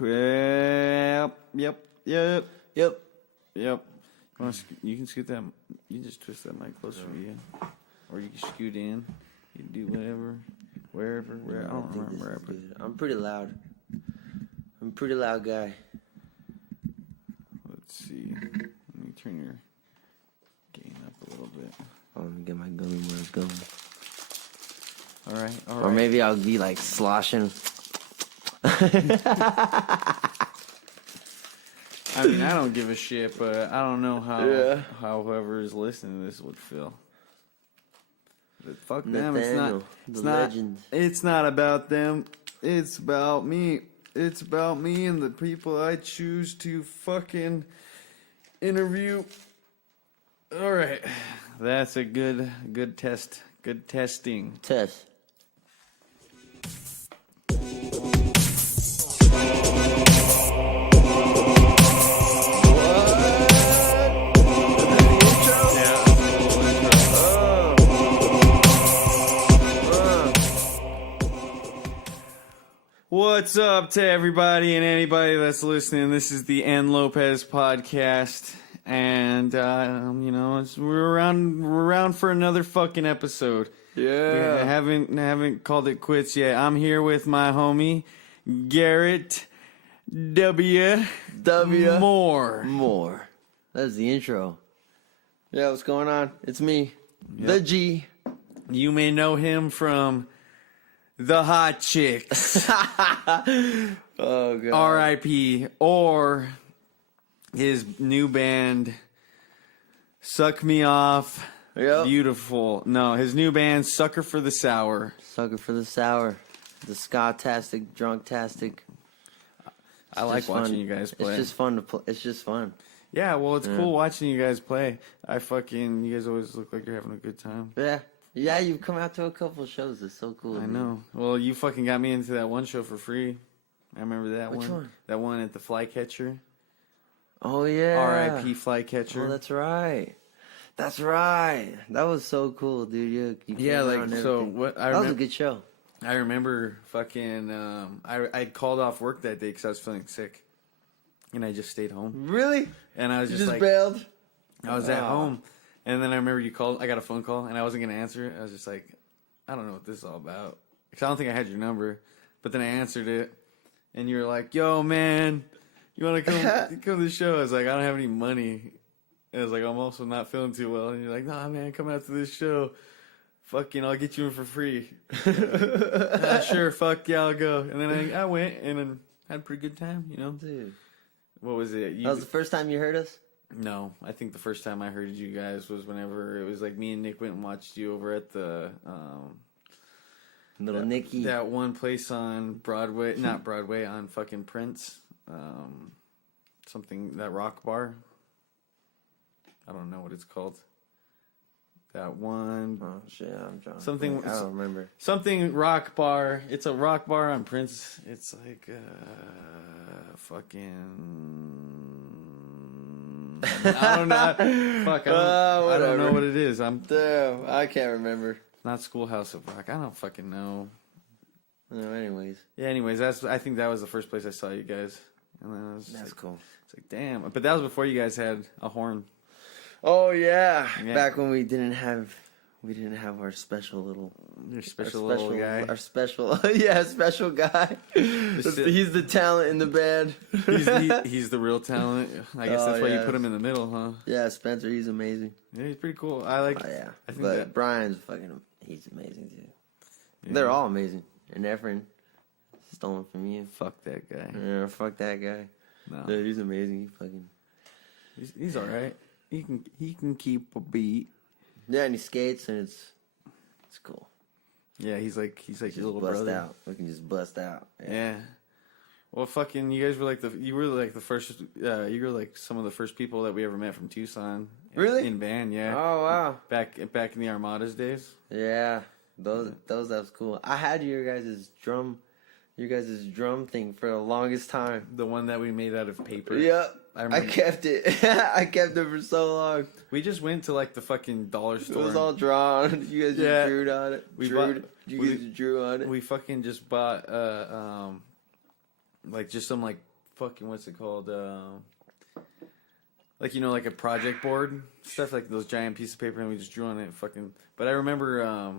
Yep. You can scoot that. You can just twist that mic closer to you, or you can scoot in. You can do whatever, wherever. Where I don't remember. I'm pretty loud. I'm a pretty loud guy. Let's see. Let me turn your gain up a little bit. Let me get my gummy where it's going. All right. Or maybe I'll be like sloshing. I mean, I don't give a shit, but I don't know how whoever is listening to this would feel. But fuck them. Nathaniel, legend. It's not about them. It's about me. It's about me and the people I choose to fucking interview. All right. That's a good test. Good testing. Test. What's up to everybody and anybody that's listening? This is the Lopez Podcast, and we're around for another fucking episode. Yeah, I haven't called it quits yet. I'm here with my homie Garrett W. More. That's the intro. Yeah, what's going on? It's me, the G. You may know him from the Hotchiks. Oh god. R.I.P. Or his new band, Suck Me Off. Yep. Beautiful. No, his new band, Sucker for the Sour. Sucker for the Sour. The ska-tastic, drunk-tastic. I like watching you guys play. It's just fun to play. It's just fun. Yeah, well, it's cool watching you guys play. You guys always look like you're having a good time. Yeah, you've come out to a couple of shows. It's so cool. I know. Well, you fucking got me into that one show for free. I remember that Which one? That one at the Flycatcher. Oh, yeah. R.I.P. Flycatcher. Oh, that's right. That was so cool, dude. You yeah, like, so what? That was a good show. I remember fucking, I called off work that day because I was feeling sick. And I just stayed home. Really? And I was just like, bailed? I was at home. And then I remember you called. I got a phone call, and I wasn't going to answer it. I was just like, I don't know what this is all about. Because I don't think I had your number. But then I answered it, and you were like, yo, man, you want to come to the show? I was like, I don't have any money. And I was like, I'm also not feeling too well. And you're like, nah, man, come out to this show. Fucking, I'll get you in for free. Sure, fuck, yeah, I'll go. And then I went, and then had a pretty good time, you know? Dude. What was it? That was the first time you heard us? No, I think the first time I heard you guys was whenever it was like me and Nick went and watched you over at the Little Nicky. That one place on Broadway, not Broadway, on fucking Prince. Something, that rock bar. I don't know what it's called. That one. Oh shit, I'm trying. Something. I don't remember. Something rock bar. It's a rock bar on Prince. It's like I don't know. Fuck. I don't know what it is. Damn, I can't remember. Not Schoolhouse of Rock. I don't fucking know. No, anyways. Yeah, anyways, I think that was the first place I saw you guys. And then that's cool. It's like, damn. But that was before you guys had a horn. Oh yeah. Back when we didn't have our special little little guy. Our special special guy. He's the talent in the band. He's the real talent. I guess that's why you put him in the middle, huh? Yeah, Spencer, he's amazing. Yeah, he's pretty cool. I think but Brian's he's amazing too. Yeah. They're all amazing. And Efren, stolen from you. Fuck that guy. Yeah, fuck that guy. No. Dude, he's amazing. He's all right. He can keep a beat. Yeah, and he skates, and it's cool. Yeah, he's like your little bust brother. Out. We can just bust out. Yeah. Well, fucking, you guys were like you were like some of the first people that we ever met from Tucson. Really? In band, yeah. Oh wow. Back in the Armadas days. Yeah, those that was cool. I had your guys' drum thing for the longest time. The one that we made out of paper. Yep. I kept it. I kept it for so long. We just went to like the fucking dollar store. It was all drawn. You guys just drew on it. You guys drew on it. We fucking just bought like just some like fucking, what's it called? Like, you know, like a project board stuff, like those giant pieces of paper, and we just drew on it. Fucking. But I remember,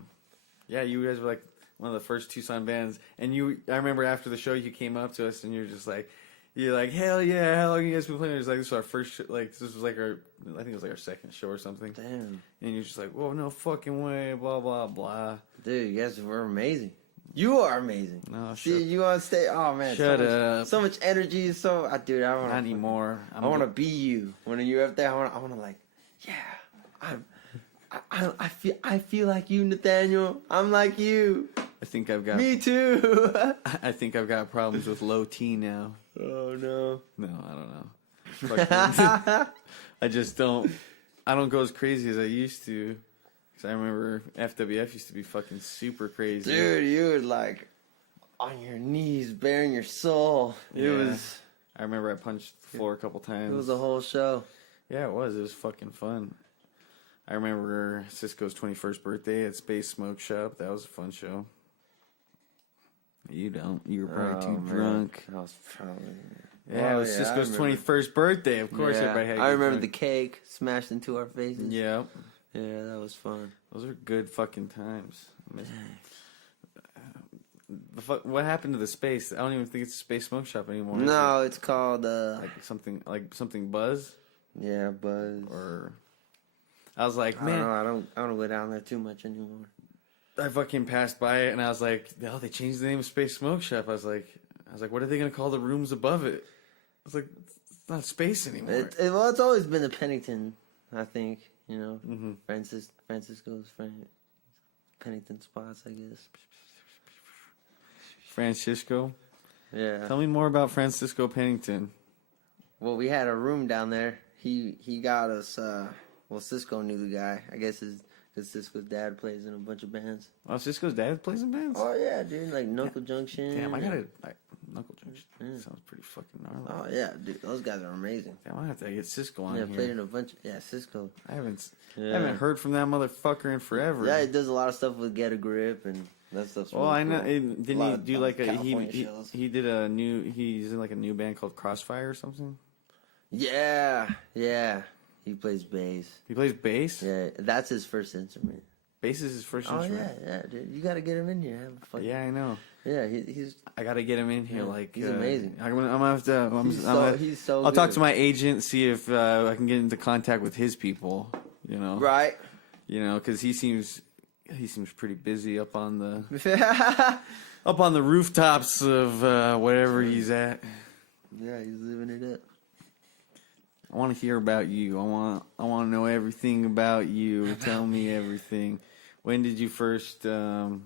yeah, you guys were like one of the first Tucson bands, and I remember after the show, you came up to us, and you're just like, hell yeah, how long you guys been playing? It was like, this was our first show, like, this was like I think it was like our second show or something. Damn. And you're just like, whoa, no fucking way, blah, blah, blah. Dude, you guys were amazing. You are amazing. No, see, you on stage. Oh man, shut up. So much energy. Dude, I want not anymore. I want to be you when you're up there. I want to like, yeah. I feel like you, Nathaniel. I'm like you. I think I've got. Me too. I think I've got problems with low T now. Oh no. No, I don't know. I just don't. I don't go as crazy as I used to. I remember FWF used to be fucking super crazy. Dude, you were like on your knees, bearing your soul. It was. I remember I punched the floor a couple times. It was a whole show. Yeah, it was. It was fucking fun. I remember Cisco's 21st birthday at Space Smoke Shop. That was a fun show. You don't. You were probably too drunk. I was probably. Yeah, it was Cisco's 21st birthday. Of course, everybody had. I remember the cake smashed into our faces. Yeah. Yeah, that was fun. Those are good fucking times. What happened to the space? I don't even think it's a Space Smoke Shop anymore. No, it's called like something Buzz. Yeah, Buzz. Or I was like, man, I don't go down there too much anymore. I fucking passed by it and I was like, oh, they changed the name of Space Smoke Shop. I was like, what are they gonna call the rooms above it? I was like, it's not space anymore. Well, it's always been the Pennington, I think. You know, mm-hmm. Francisco's Pennington spots, I guess. Francisco? Yeah. Tell me more about Francisco Pennington. Well, we had a room down there. He got us, Cisco knew the guy. I guess because Cisco's dad plays in a bunch of bands. Oh, Cisco's dad plays in bands? Oh, yeah, dude. Like Knuckle Junction. Damn, Knuckle Junction. Yeah. Sounds pretty fucking gnarly. Oh, yeah, dude. Those guys are amazing. Damn, I have to get Cisco on here. Yeah, played in a bunch. Cisco. I haven't heard from that motherfucker in forever. Yeah, he does a lot of stuff with Get a Grip and that stuff's really I know. cool. Didn't he do like he did he's in like a new band called Crossfire or something? Yeah. He plays bass. He plays bass? Yeah, that's his first instrument. Bass is his first instrument? Yeah, dude. You gotta get him in here. Yeah, I know. Yeah, he's. I gotta get him in here. Like he's amazing. I'm gonna have to. He's so. I'll talk to my agent, see if I can get into contact with his people. You know, right? You know, because he seems pretty busy up on the rooftops of wherever he's at. Yeah, he's living it up. I want to hear about you. I want to know everything about you. Tell me everything. When did you first? What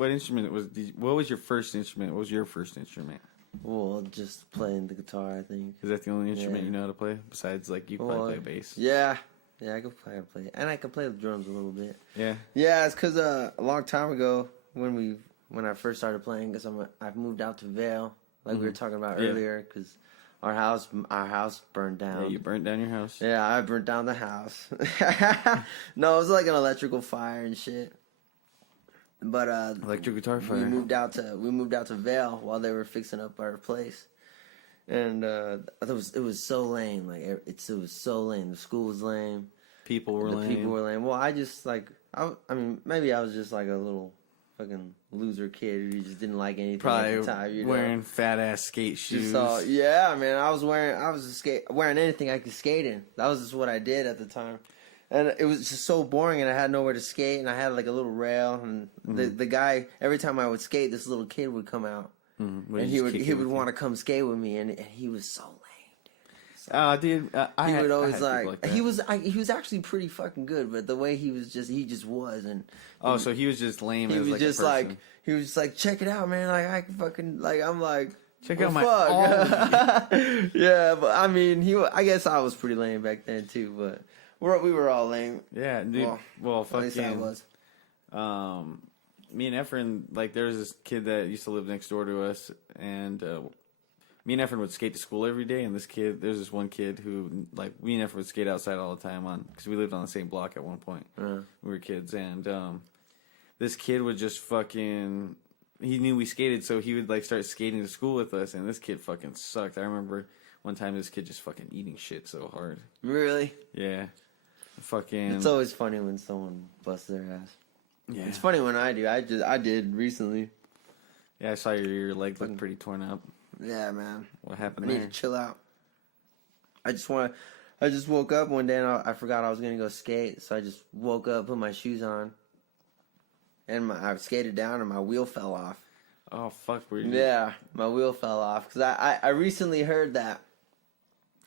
instrument what was your first instrument? What was your first instrument? Well, just playing the guitar, I think. Is that the only instrument you know how to play? Besides, like, you probably play bass. Yeah, I can play, and I can play the drums a little bit. Yeah. Yeah, it's because a long time ago when I first started playing, because I've moved out to Vail, like we were talking about earlier, because our house burned down. Yeah, you burnt down your house. Yeah, I burnt down the house. No, it was like an electrical fire and shit. But electric guitar fire. We moved out to Vail while they were fixing up our place, and it was so lame. Like it was so lame. The school was lame. People were lame. Well, I just like I mean maybe I was just like a little fucking loser kid who just didn't like anything probably at the time. You wearing fat ass skate shoes. Yeah, man. I was wearing anything I could skate in. That was just what I did at the time. And it was just so boring, and I had nowhere to skate, and I had like a little rail, and the guy, every time I would skate, this little kid would come out, and he would want to come skate with me, and he was so lame, dude. He would always like he was actually pretty fucking good, but the way he just was, and so he was just lame. He was just like check it out, man. Like I can fucking I'm like. Check out my fuck. Yeah, but I mean, I guess I was pretty lame back then too, but. We were all lame. Yeah, dude. Well, fucking. At least I was. Me and Efren, like, there was this kid that used to live next door to us, and me and Efren would skate to school every day. And there's this one kid who, like, me and Efren would skate outside all the time because we lived on the same block at one point. We were kids, and this kid would just fucking he knew we skated, so he would like start skating to school with us. And this kid fucking sucked. I remember one time this kid just fucking eating shit so hard. Really? Yeah. Fucking. It's always funny when someone busts their ass. Yeah. It's funny when I do. I did recently. Yeah, I saw your leg look pretty torn up. Yeah, man. What happened I need there? to chill out. I just woke up one day and I forgot I was gonna go skate, so I just woke up, put my shoes on, and I skated down and my wheel fell off. Oh fuck! Were you? Yeah, my wheel fell off because I recently heard that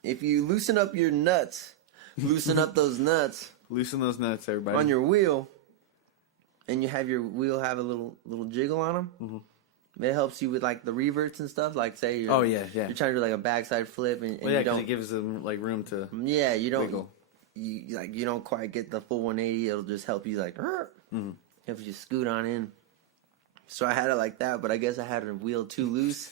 if you loosen up your nuts, loosen up those nuts, Loosen those nuts, everybody. on your wheel, and you have your wheel have a little jiggle on them. Mm-hmm. It helps you with like the reverts and stuff. Like say you're yeah. you're trying to do like a backside flip and Well, you yeah, because don't. it gives them like room to. Yeah, you don't. wiggle. You don't quite get the full 180. It'll just help you like. Mhm. Help you scoot on in. So I had it like that, but I guess I had a wheel too loose,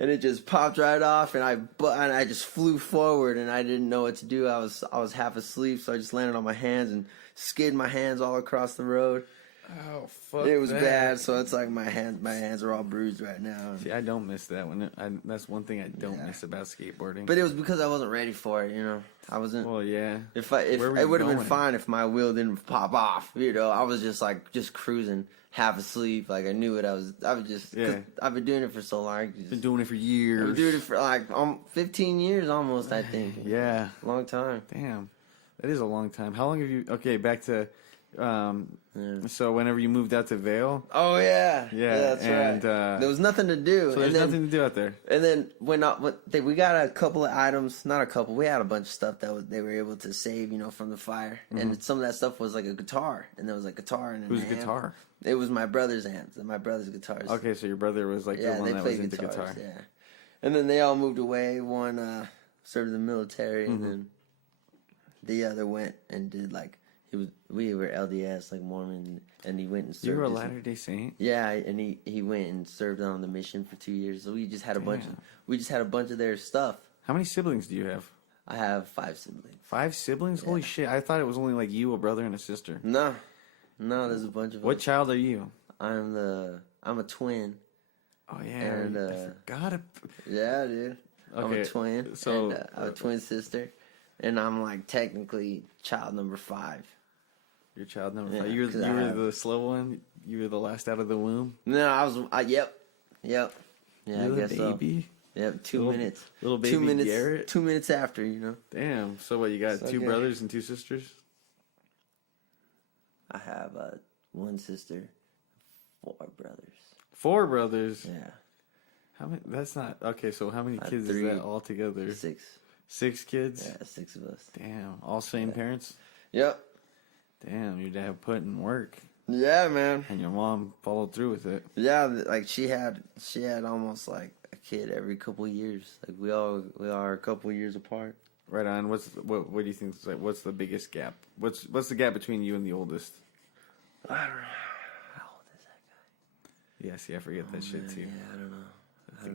and it just popped right off, and I just flew forward, and I didn't know what to do. I was half asleep, so I just landed on my hands and skid my hands all across the road. Oh fuck! It was bad, so it's like my hands are all bruised right now. See, I don't miss that one. That's one thing I don't miss about skateboarding. But it was because I wasn't ready for it, you know. I wasn't. Well, yeah. If Where were it you would have been going? fine if my wheel didn't pop off, you know. I was just cruising, half asleep, like I knew what I was. I was just. Yeah. I've been doing it for so long. Been doing it for I've years. been doing it for like 15 years almost. I think. Yeah. Long time. Damn, that is a long time. How long have you? Okay, back to. Yeah. So whenever you moved out to Vail, Oh yeah. Yeah, that's and, right. There was nothing to do. so there's nothing to do out there. And then we got a couple of items, not a couple. We had a bunch of stuff that they were able to save, you know, from the fire. And some of that stuff was like a guitar, and there was a guitar and Whose an amp. guitar? It was my brother's amps and my brother's guitars. Okay, so your brother was like the Yeah, one they that was played into guitars. guitar. Yeah. And then they all moved away. One served in the military, and then the other went and did like we were LDS, like Mormon, and he went and served. You were a his- Latter-day Saint? Yeah, and he went and served on the mission for 2 years. So we just had a bunch of their stuff. How many siblings do you have? I have 5 siblings. 5 siblings? Holy shit! I thought it was only like you, a brother, and a sister. No, there's a bunch of What us. child are you? I'm a twin. Oh yeah, And, I forgot. Yeah, dude. I'm Okay, a twin. so- And, I have a twin sister, and I'm like technically child number 5. Your child number Yeah, 5. You 'cause were I have- the slow one. You were the last out of the womb. No, yep. Yeah, You're I the guess so. baby. Yep, 2 Little- minutes. little 2 baby minutes. Garrett. 2 minutes after, you know. Damn. So what? You got So 2 good. brothers and 2 sisters. I have 1 sister, 4 brothers. 4 brothers. Yeah, How many? That's not okay. So how many have kids 3. is that all together? 6. 6 kids. Yeah, 6 of us. Damn. All same parents. Yep. Damn. Your dad put in work, Yeah, man. and your mom followed through with it. Yeah, like she had almost like a kid every couple years. Like we are a couple years apart. Right on. What do you think? Is like, what's the biggest gap? What's the gap between you and the oldest? I don't know. How old is that guy? Yeah. See, I forget that shit too. Yeah, I don't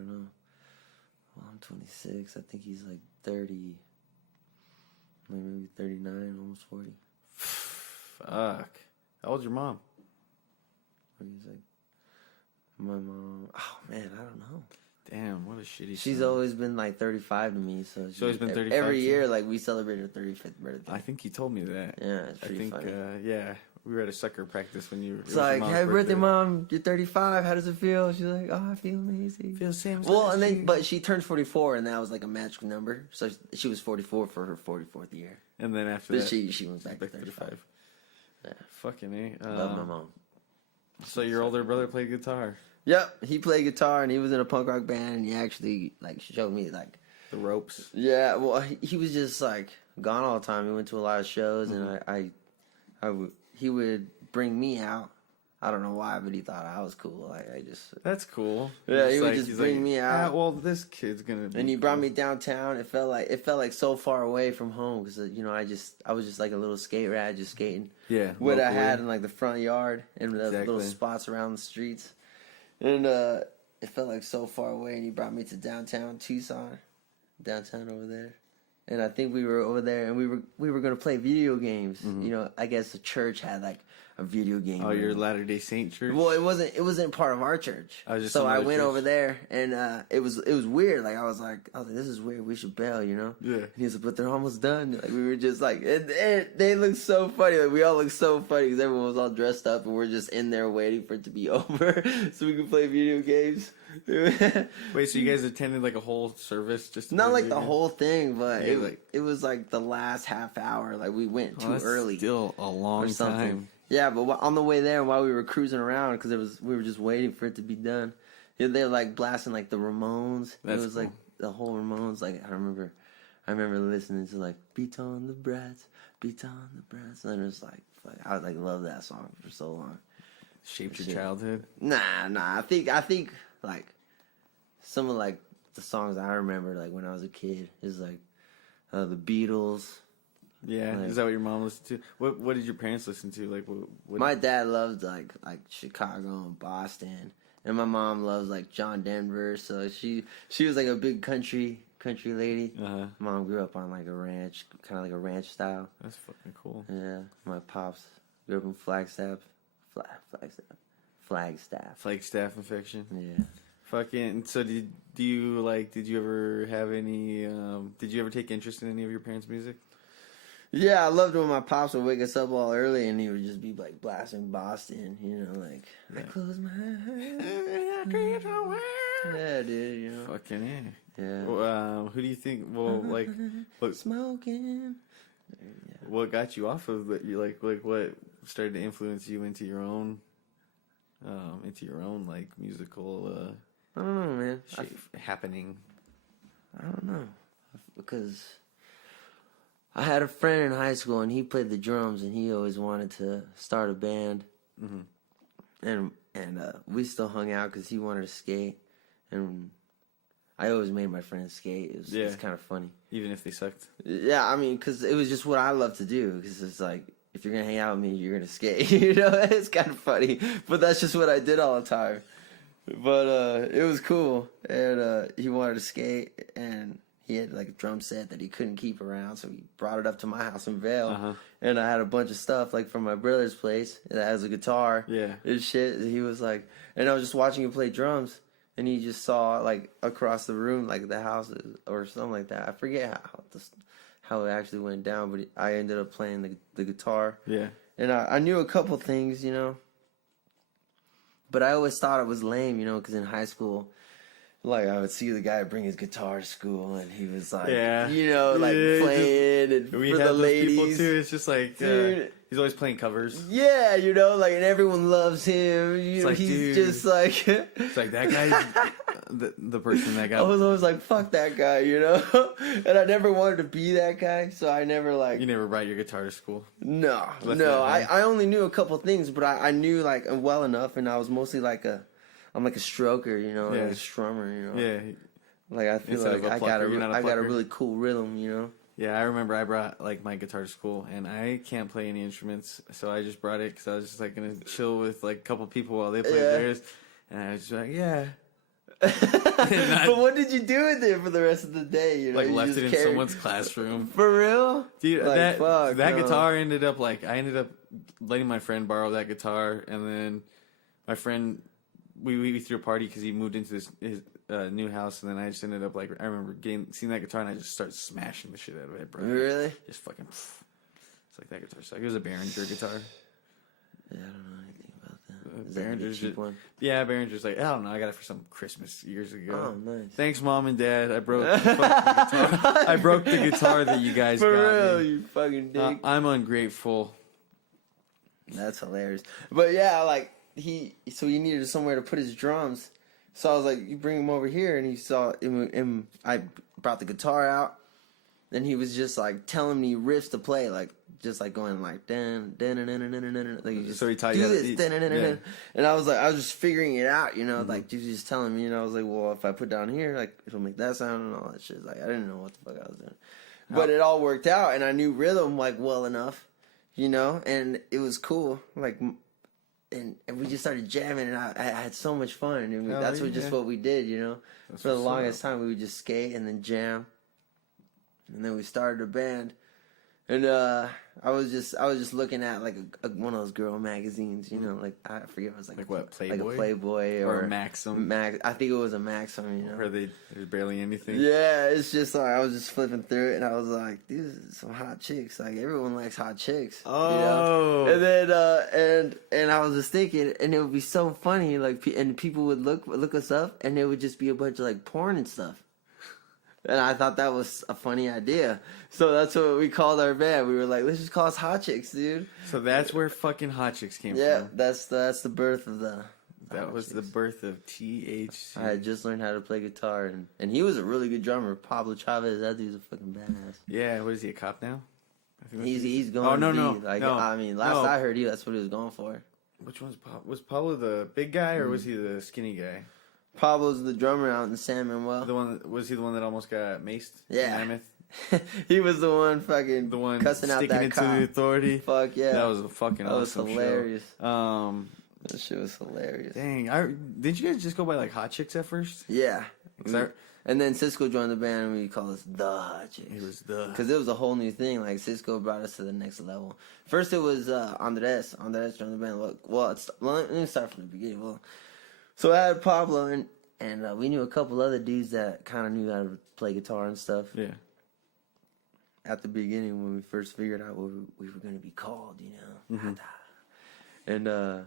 know. Well, I'm 26. I think he's like 30. Maybe 39, almost 40. Fuck. How old's your mom? He's like, my mom. Oh man, I don't know. Damn. What a shitty. She's son. always been like 35 to me, so She's always been 35 every to year. you? Like we celebrate her 35th birthday. I think you told me that. Yeah, it's I pretty think. funny. Yeah. We were at a sucker practice when you were. It's like, happy birthday, mom! You're 35. How does it feel? She's like, oh, I feel amazing. Feel the same. as Well, last and then, year. but she turned 44, and that was like a magic number. So she was 44 for her 44th year. And then after But that, she went back to 35. Yeah. Fucking A. Love my mom. So your older brother played guitar. Yep, he played guitar, and he was in a punk rock band, and he actually like showed me like, The ropes. yeah. Well, he was just like gone all the time. He went to a lot of shows, and he would bring me out. I don't know why, but he thought I was cool. Like I just. That's cool. Yeah, He's he would like- just he's bring like, me out. Well, this kid's gonna. Be And he brought cool." me downtown. It felt like so far away from home because you know I was just like a little skate rat, just skating. Yeah. What I locally. had in like the front yard and the little Exactly. spots around the streets, and it felt like so far away. And he brought me to downtown Tucson, downtown over there, and I think we were over there and we were gonna play video games. Mm-hmm. You know, I guess the church had like a video game. Oh, your Latter-day Saint church? Well, it wasn't part of our church. So I went over there, and it was weird. Like I was like, this is weird. We should bail, you know? Yeah. And he was like, but they're almost done. Like we were just like, they looked so funny. Like we all looked so funny because everyone was all dressed up, and we're just in there waiting for it to be over so we could play video games. Wait, so you guys attended like a whole service? Just not like the whole thing, but yeah, it was like the last half hour. Like we went too early. Still a long time. Yeah, but on the way there, while we were cruising around, because we were just waiting for it to be done. They were like blasting like the Ramones. It was cool. Like the whole Ramones. Like I remember listening to like "Beat on the Brats, Beat on the Brats," and it was like I would like love that song for so long. Shaped your childhood? Nah. I think like some of like the songs I remember like when I was a kid is like the Beatles. Yeah, like, is that what your mom listened to? What did your parents listen to? Like, what? My dad loved like Chicago and Boston, and my mom loves like John Denver. So she was like a big country lady. Uh-huh. Mom grew up on like a ranch, kind of like a ranch style. That's fucking cool. Yeah, my pops grew up in Flagstaff infection. Yeah. Fucking. So did you ever have any? Did you ever take interest in any of your parents' music? Yeah, I loved when my pops would wake us up all early and he would just be like blasting Boston, you know, like I close my eyes. Yeah, dude, you know. Fucking yeah. Well, who do you think? Well, like, what smoking? What got you off of it? You like what started to influence you into your own like musical? I don't know, man. Happening. I don't know because I had a friend in high school, and he played the drums, and he always wanted to start a band. Mm-hmm. And we still hung out because he wanted to skate, and I always made my friends skate. It's kind of funny, even if they sucked. Yeah, I mean, because it was just what I love to do. Because it's like, if you're gonna hang out with me, you're gonna skate. You know, it's kind of funny, but that's just what I did all the time. But it was cool, and he wanted to skate, and he had like a drum set that he couldn't keep around, so he brought it up to my house in Vail. And I had a bunch of stuff like from my brother's place that has a guitar. Yeah. And shit. He was like, and I was just watching him play drums, and he just saw like across the room, like the houses or something like that. I forget how it actually went down, but I ended up playing the guitar. Yeah. And I knew a couple things, you know, but I always thought it was lame, you know, because in high school, like, I would see the guy bring his guitar to school, and he was like, you know, like playing and we for had the those ladies. People too. It's just like, he's always playing covers. Yeah, you know, like, and everyone loves him. You know, like, he's dude, just like, it's like that guy's the person that got. I was always like, fuck that guy, you know, and I never wanted to be that guy, so I never like. You never brought your guitar to school. No. I only knew a couple things, but I knew like well enough, and I was mostly like I'm like a stroker, you know, like a strummer, you know. Yeah. Like I feel like I got a really cool rhythm, you know. Yeah, I remember I brought like my guitar to school, and I can't play any instruments, so I just brought it because I was just like gonna chill with like a couple people while they played theirs, and I was just like, But what did you do with it for the rest of the day? You know, like left it in someone's classroom. For real, dude. Like, that guitar ended up like I ended up letting my friend borrow that guitar, and then my friend. We threw a party because he moved into his new house, and then I just ended up like I remember seeing that guitar, and I just started smashing the shit out of it, bro. Really? Just fucking. It's like that guitar. It was a Behringer guitar. Yeah, I don't know anything about that. Behringer's cheap one. Yeah, Behringer's like I don't know. I got it for some Christmas years ago. Oh, nice. Thanks, Mom and Dad. I broke the fucking guitar. I broke the guitar that you guys for got real, me. You fucking dick. I'm ungrateful. That's hilarious. But yeah, like. He needed somewhere to put his drums, so I was like, "You bring him over here." And he saw him. I brought the guitar out, and he was just like telling me riffs to play, like just like going like dun dun dun dun dun dun. Like just so he taught do you this, dun, dun, dun, dun. And I was just figuring it out, you know, like he was just telling me, and I was like, well, if I put down here, like it'll make that sound and all that shit. Like I didn't know what the fuck I was doing, but it all worked out, and I knew rhythm like well enough, you know, and it was cool, like. And we just started jamming, and I had so much fun. And that's what we did, you know. That's for the longest time, we would just skate and then jam. And then we started a band. And I was just looking at like one of those girl magazines, you know, like I forget, it was like what, Playboy, like a Playboy or a Maxim. I think it was a Maxim, you know. Where there's barely anything. Yeah, it's just like I was just flipping through it, and I was like, these are some hot chicks. Like everyone likes hot chicks. Oh. You know? And then and I was just thinking, and it would be so funny, like, and people would look us up, and it would just be a bunch of like porn and stuff. And I thought that was a funny idea. So that's what we called our band. We were like, let's just call us Hotchiks, dude. So that's where fucking Hotchiks came from. Yeah, that's the birth of the... That was the birth of THC. I had just learned how to play guitar, and he was a really good drummer. Pablo Chavez, that dude's a fucking badass. Yeah, what is he, a cop now? He's going to be. I mean, last I heard that's what he was going for. Which one's Pablo? Was Pablo the big guy, or was he the skinny guy? Pablo's the drummer out in San Manuel. Was he the one that almost got maced? Yeah. He was the one fucking cussing out that cop. Into the authority. Fuck yeah. That was a fucking awesome show. That was hilarious. That shit was hilarious. Dang, didn't you guys just go by like Hotchiks at first? Yeah. And then Cisco joined the band, and we called us the Hotchiks. It was the... Because it was a whole new thing. Like, Cisco brought us to the next level. First, it was Andres. Andres joined the band. Let me start from the beginning. Well, so I had Pablo, and we knew a couple other dudes that kind of knew how to play guitar and stuff. Yeah. At the beginning, when we first figured out what we were going to be called, you know. Mm-hmm.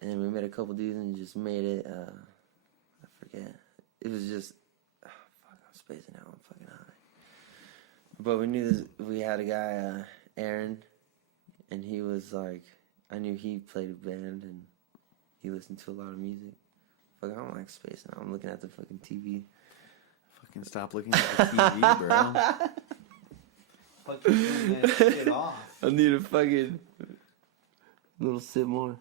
And we met a couple dudes and just made it, I forget. It was just, fuck, I'm spacing out, I'm fucking high. But we knew we had a guy, Aaron, and he was like, I knew he played a band and he listened to a lot of music. Fuck, I don't like spacing out, I'm looking at the fucking TV. Fucking stop looking at the TV, bro. Fucking turn that shit off. I need a fucking little sip more.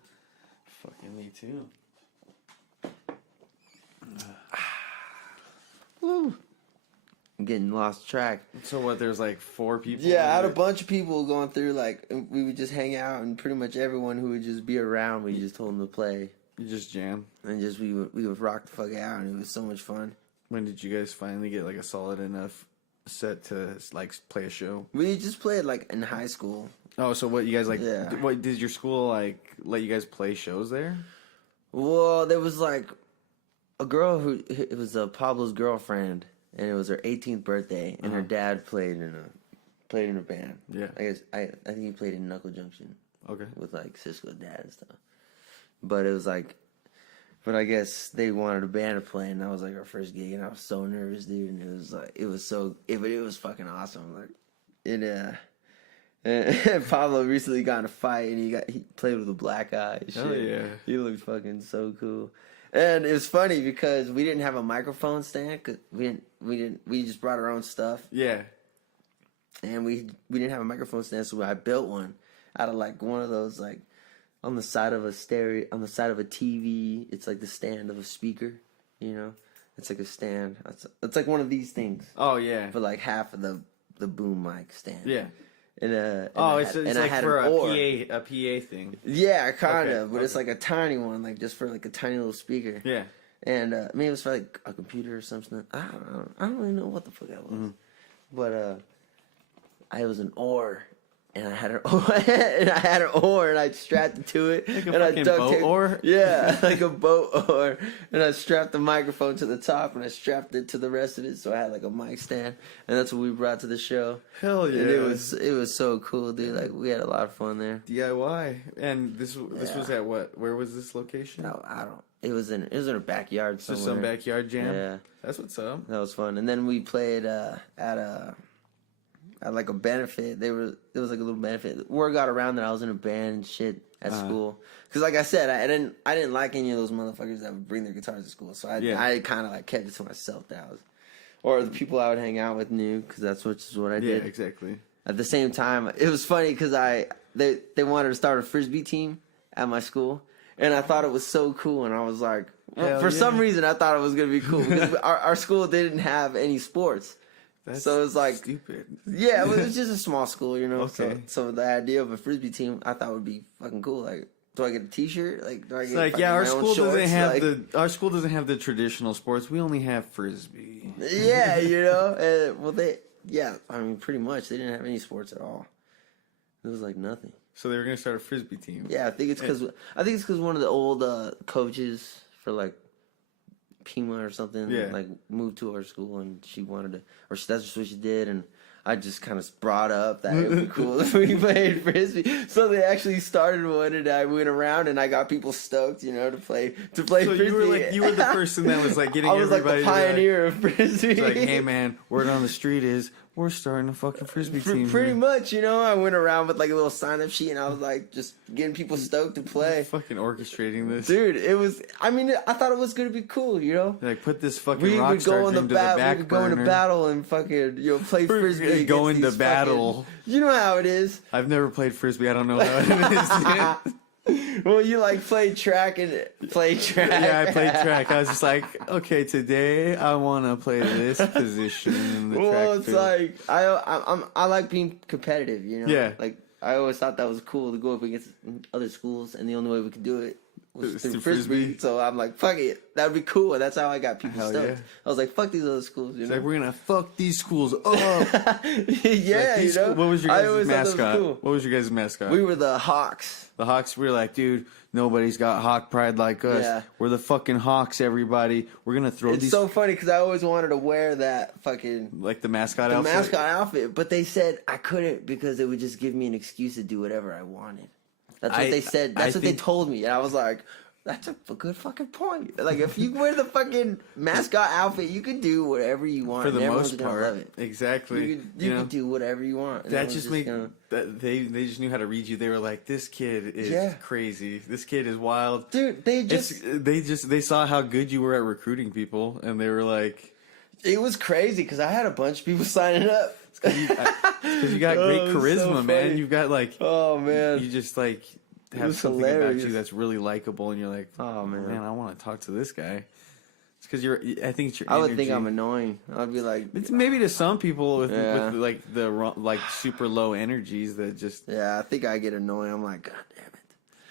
Fucking me too. Woo. I'm getting lost track. So what, there's like 4 people? Yeah, I had a bunch of people going through, like, we would just hang out, and pretty much everyone who would just be around, we just told them to play. You just jam? And just, we would rock the fuck out, and it was so much fun. When did you guys finally get, like, a solid enough set to, like, play a show? We just played, like, in high school. Oh, so what, you guys, like, yeah. What, did your school, like, let you guys play shows there? Well, there was, like, a girl it was Pablo's girlfriend, and it was her 18th birthday, and her dad played in a band. Yeah. I think he played in Knuckle Junction. Okay. With, like, Cisco's dad and stuff. But it was, like, I guess they wanted a band to play, and that was, like, our first gig, and I was so nervous, dude, and it was, like, it was fucking awesome, like, and Pablo recently got in a fight, and he played with a black eye and shit. Hell yeah. He looked fucking so cool. And it was funny because we didn't have a microphone stand, cause we just brought our own stuff. Yeah. And we didn't have a microphone stand, so I built one out of, like, one of those, like, on the side of a stereo, on the side of a TV. It's like the stand of a speaker, you know? It's like a stand. It's like one of these things. Oh, yeah. But, like, half of the boom mic stand. Yeah. And it's like for a PA thing. Yeah, kind of, but it's like a tiny one, like just for like a tiny little speaker. Yeah. And maybe it was for like a computer or something. I don't really know what the fuck that was. Mm-hmm. But I was an oar, and I had an oar, and I strapped it to it, like a and fucking I duct boat taped, oar. Yeah, like a boat oar, and I strapped the microphone to the top, and I strapped it to the rest of it, so I had like a mic stand, and that's what we brought to the show. Hell yeah! And it was so cool, dude. Like, we had a lot of fun there. DIY, and this was at what? Where was this location? No, I don't. It was in a backyard somewhere. Just some backyard jam. Yeah, that's what's up. That was fun, and then we played at like a benefit. There was like a little benefit. Word got around that I was in a band and shit at school. Because like I said, I didn't like any of those motherfuckers that would bring their guitars to school. So I kind of like kept it to myself. Or the people I would hang out with knew, because that's what I did. Yeah, exactly. At the same time, it was funny because they wanted to start a frisbee team at my school, and I thought it was so cool, and I was like, some reason I thought it was gonna be cool because our school didn't have any sports. So it was like stupid. Yeah, it was just a small school, you know. Okay. So the idea of a frisbee team, I thought would be fucking cool. Like, do I get a T-shirt? Like, do I get like our school shorts? doesn't have our school doesn't have the traditional sports. We only have frisbee. Yeah, you know. yeah, I mean, pretty much. They didn't have any sports at all. It was like nothing. So they were gonna start a frisbee team. Yeah, I think it's because one of the old coaches for like Pima or something, like moved to our school, and she wanted to, or that's what she did, and I just kind of brought up that it would be cool if we played frisbee. So they actually started one, and I went around, and I got people stoked, you know, to play so frisbee. You were the person that was like getting I was everybody. Like the pioneer of frisbee. It's like, hey man, word on the street is we're starting a fucking frisbee team. Pretty much, you know. I went around with like a little sign-up sheet, and I was like just getting people stoked to play. Fucking orchestrating this, dude. It was. I mean, I thought it was gonna be cool, you know. Like put this fucking rock star dream to the back burner. We would go into battle and fucking play frisbee. Go into battle. You know how it is. I've never played frisbee. I don't know how it is. Well, you like play track. Yeah, I played track. I was just like, okay, today I want to play this position in the track. Well, it's field. Like I like being competitive, you know. Yeah. Like I always thought that was cool to go up against other schools, and the only way we could do it was through frisbee. So I'm like, fuck it, that would be cool, and that's how I got people stoked. Yeah. I was like, fuck these other schools, you know. Like we're gonna fuck these schools up. Yeah, like, you know. What was your guys' mascot? Cool. What was your guys' mascot? We were the Hawks. The Hawks, we were like, dude, nobody's got Hawk pride like us. Yeah. We're the fucking Hawks, everybody. We're going to throw these... It's so funny because I always wanted to wear that fucking... Like the mascot outfit? The mascot outfit, but they said I couldn't because it would just give me an excuse to do whatever I wanted. That's what they said. That's what they told me. And I was like... That's a good fucking point. Like, if you wear the fucking mascot outfit, you can do whatever you want. For the most part. Love it. Exactly. You can do whatever you want. That just made... They just knew how to read you. They were like, this kid is crazy. This kid is wild. Dude, they saw how good you were at recruiting people, and they were like... It was crazy, because I had a bunch of people signing up. Because you got great charisma, so man. You've got, like... Oh, man. You just, like... have something hilarious. About you that's really likable, and you're like, oh man, I want to talk to this guy. It's because I think it's your. I would think I'm annoying. I'd be like, it's maybe to some people with like the super low energies that just. Yeah, I think I get annoying. I'm like, God damn it.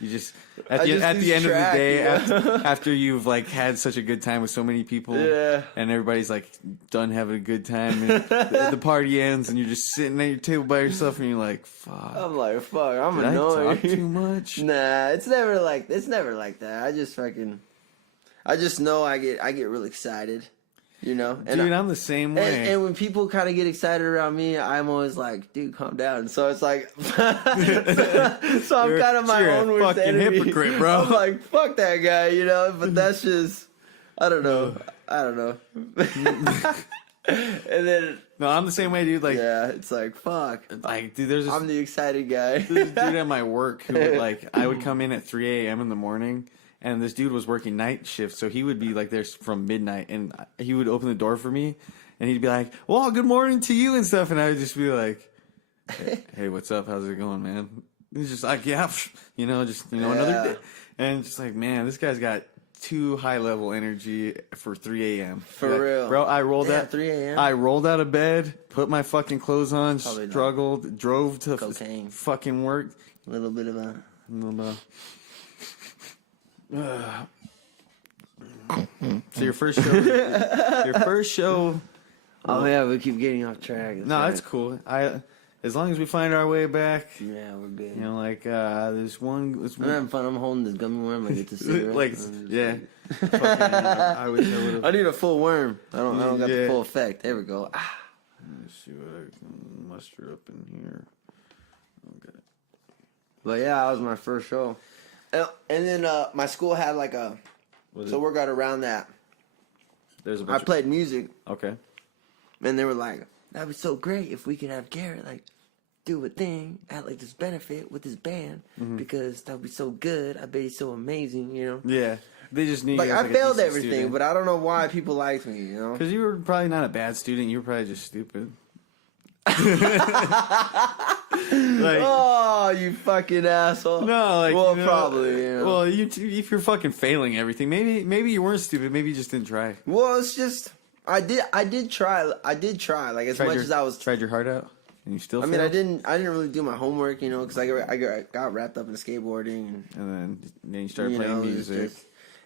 You just at the end of the day, after you've like had such a good time with so many people, and everybody's like done having a good time, and the party ends, and you're just sitting at your table by yourself, and you're like, "Fuck." I'm like, "Fuck." I'm annoying. I talk too much? Nah, it's never like that. I just know I get real excited. You know, dude, I'm the same way. And when people kind of get excited around me, I'm always like, dude, calm down. So it's like, so I'm kind of my own worst enemy. Hypocrite, bro. I'm like, fuck that guy, you know. But that's just, I don't know. And then no, I'm the same way, dude. Like, yeah, it's like fuck. Like, dude, I'm the excited guy. There's this dude at my work who would I would come in at 3 a.m. in the morning. And this dude was working night shift, so he would be like there from midnight, and he would open the door for me, and he'd be like, "Well, good morning to you" and stuff, and I would just be like, "Hey, what's up? How's it going, man?" And he's just like, "Yeah, another day," and just like, man, this guy's got too high level energy for 3 a.m. For real, bro. I rolled out 3 a.m. I rolled out of bed, put my fucking clothes on, struggled, drove to fucking work. A little bit of So your first show. Oh yeah, we keep getting off track. It's cool. As long as we find our way back. Yeah, we're good. You know, like there's one. I'm having fun. I'm holding this gummy worm. I get to see it. Like, yeah. I wish I would have. I need a full worm. I don't got the full effect. There we go. Let's see what I can muster up in here. Okay. But yeah, that was my first show. And then my school had like a... So we got around that. I played music. Okay. And they were like, that'd be so great if we could have Garrett like do a thing at like this benefit with his band. Because that would be so good. I bet he's so amazing, you know? Yeah. They just need I failed everything, but I don't know why people liked me, you know? Because you were probably not a bad student. You were probably just stupid. Oh, you fucking asshole! No, probably. You know. Well, if you're fucking failing everything, maybe you weren't stupid. Maybe you just didn't try. Well, it's just I did try. Like as much as I was tried your heart out, and you still. I mean, I didn't really do my homework, you know, because I got wrapped up in skateboarding, and then you started playing music,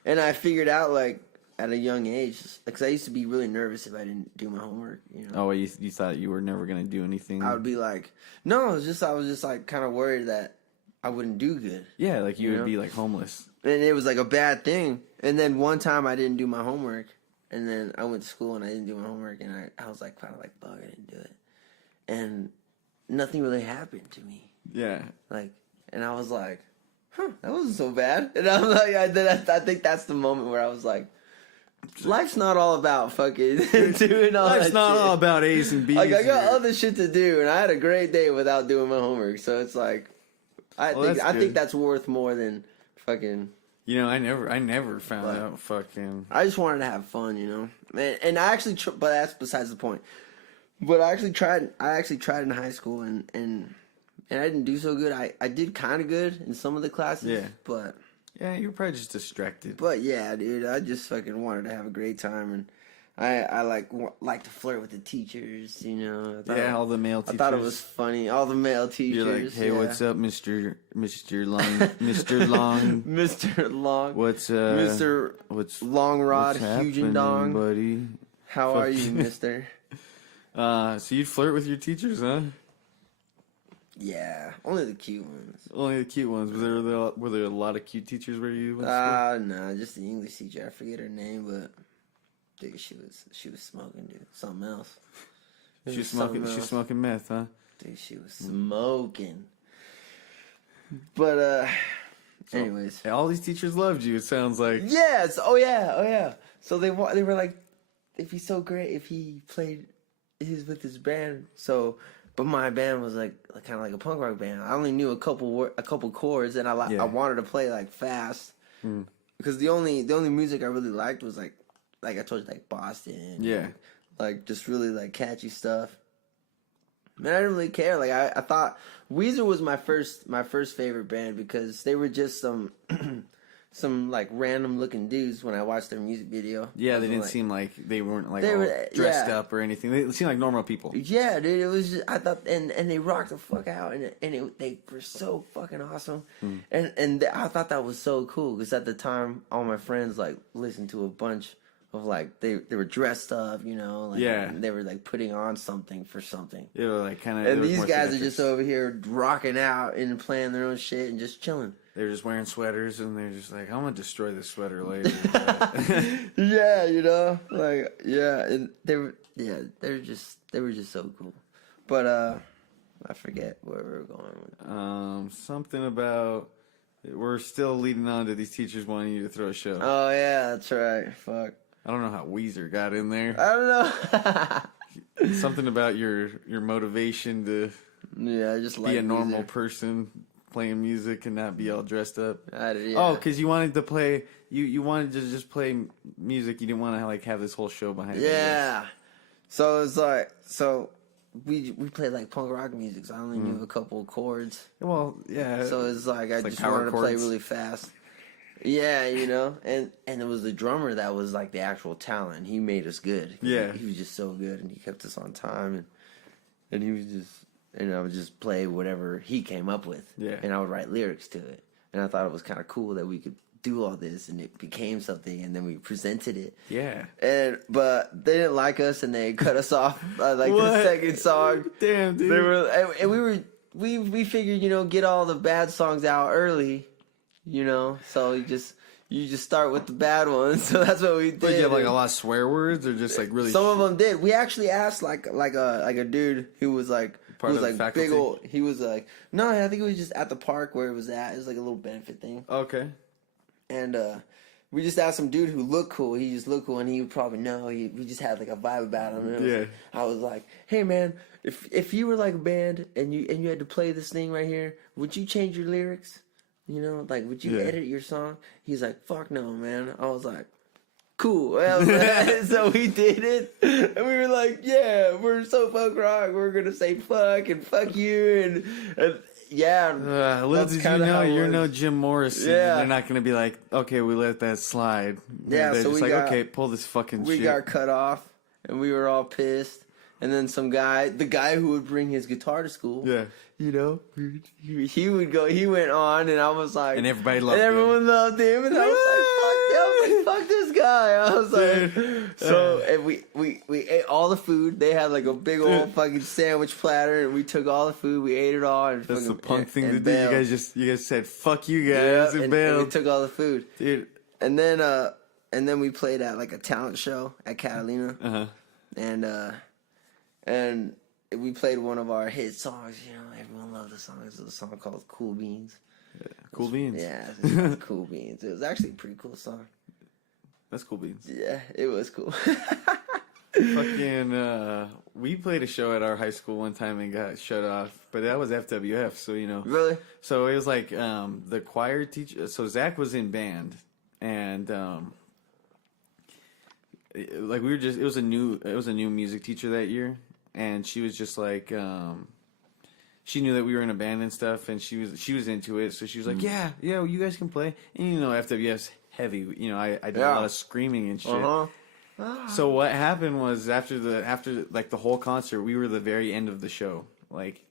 and I figured out like at a young age, because I used to be really nervous if I didn't do my homework. You know. Oh, you thought you were never gonna do anything? I would be like, no, I was just like kind of worried that I wouldn't do good. Yeah, like you would be like homeless. And it was like a bad thing. And then one time I didn't do my homework, and then I went to school and I didn't do my homework, and I was like kind of like, fuck, I didn't do it, and nothing really happened to me. Yeah. Like, and I was like, huh, that wasn't so bad. And I'm like, I think that's the moment where I was like, life's not all about fucking doing all Life's that not shit. all about A's and B's. Like, I got other shit to do, and I had a great day without doing my homework. So it's like, I think that's worth more than fucking. You know, I never found out fucking. I just wanted to have fun, you know, and I actually, but that's besides the point. But I actually tried in high school, and I didn't do so good. I did kind of good in some of the classes, Yeah. but. Yeah, you're probably just distracted. But yeah, dude, I just fucking wanted to have a great time, and I like to flirt with the teachers, you know. All the male teachers. I thought it was funny. All the male teachers. You're like, hey, what's up, Mr. Long, Mr. Long, Mr. Long, what's Long Rod, what's Huge and Dong, buddy? How are you, Mister? So you'd flirt with your teachers, huh? Yeah, only the cute ones. Only the cute ones. Were there a lot of cute teachers where you went? No, just the English teacher. I forget her name, but dude, she was smoking, dude. Something else. She's smoking meth, huh? Dude, she was smoking. But anyways, all these teachers loved you. It sounds like. Yes. Oh yeah. So they were like, it'd be so great if he played with his band. So. But my band was like kind of like a punk rock band. I only knew a couple chords, and I wanted to play like fast because the only music I really liked was like I told you, like Boston, like just really like catchy stuff. Man, I didn't really care. Like I thought Weezer was my first favorite band because they were just some like random looking dudes when I watched their music video. Yeah, they didn't seem like they weren't like all dressed up or anything. They seemed like normal people. Yeah, dude, it was just, I thought, and they rocked the fuck out, and they were so fucking awesome, and I thought that was so cool because at the time all my friends like listened to a bunch of like they were dressed up, you know, like, they were like putting on something for something. They were like kind of, and these guys are just over here rocking out and playing their own shit and just chilling. They're just wearing sweaters, and they're just like, I'm gonna destroy this sweater later. Yeah, you know, like and they were just so cool. But I forget where we were going with. Something about we're still leading on to these teachers wanting you to throw a show. Oh yeah, that's right. Fuck. I don't know how Weezer got in there. I don't know. Something about your motivation to I just be a normal person. Playing music and not be all dressed up. Yeah. Oh, because you wanted to play. You wanted to just play music. You didn't want to like have this whole show behind it. Yeah. So it's like we played like punk rock music. So I only knew a couple of chords. Well, yeah. So it's like I just wanted to play really fast. Yeah, you know, and it was the drummer that was like the actual talent. He made us good. Yeah. He was just so good, and he kept us on time, and he was just. And I would just play whatever he came up with. Yeah. And I would write lyrics to it. And I thought it was kind of cool that we could do all this and it became something and then we presented it. Yeah. But they didn't like us and they cut us off the second song. Damn, dude. They were we figured, you know, get all the bad songs out early, you know. So you just start with the bad ones. So that's what we did. Did you have like a lot of swear words or just like really? Some of them did. We actually asked like a dude who was like. Part it was of like faculty? big old. He was like, no, I think it was just at the park where it was at. It was like a little benefit thing. Okay. And we just asked some dude who looked cool. He just looked cool, and he would probably know. We just had like a vibe about him. Yeah. I was like, hey man, if you were like a band and you had to play this thing right here, would you change your lyrics? You know, like would you edit your song? He's like, fuck no, man. I was like. Cool. Well, so we did it, and we were like, "Yeah, we're so punk rock. We're gonna say fuck and fuck you and yeah." Little did you know, you're no Jim Morrison. Yeah. They're not gonna be like, "Okay, we let that slide." Yeah, they're so just we like, got, "Okay, pull this fucking shit." We got cut off, and we were all pissed. And then the guy who would bring his guitar to school, you know, he would go. He went on, and I was like, and everybody loved him. And everyone loved him, and I was like, fuck them. like, fuck this guy. I was like, so and we ate all the food. They had like a big old fucking sandwich platter, and we took all the food. We ate it all. And that's fucking, the punk thing to bailed. do. You guys said fuck you guys and bailed. And we took all the food, dude. And then we played at like a talent show at Catalina, and we played one of our hit songs. You know, everyone loved the song. It's a song called "Cool Beans." Yeah, Cool Beans. Yeah, it's Cool Beans. It was actually a pretty cool song. That's Cool Beans. Yeah, it was cool. Fucking, we played a show at our high school one time and got shut off, but that was FWF, so you know. Really? So it was like the choir teacher. So Zach was in band, and like we were just. It was a new music teacher that year, and she was just like. She knew that we were in a band and stuff, and she was into it. So she was like, "Yeah, you guys can play." And you know, FWF's heavy. You know, I did a lot of screaming and shit. So what happened was after like the whole concert, we were the very end of the show. Like,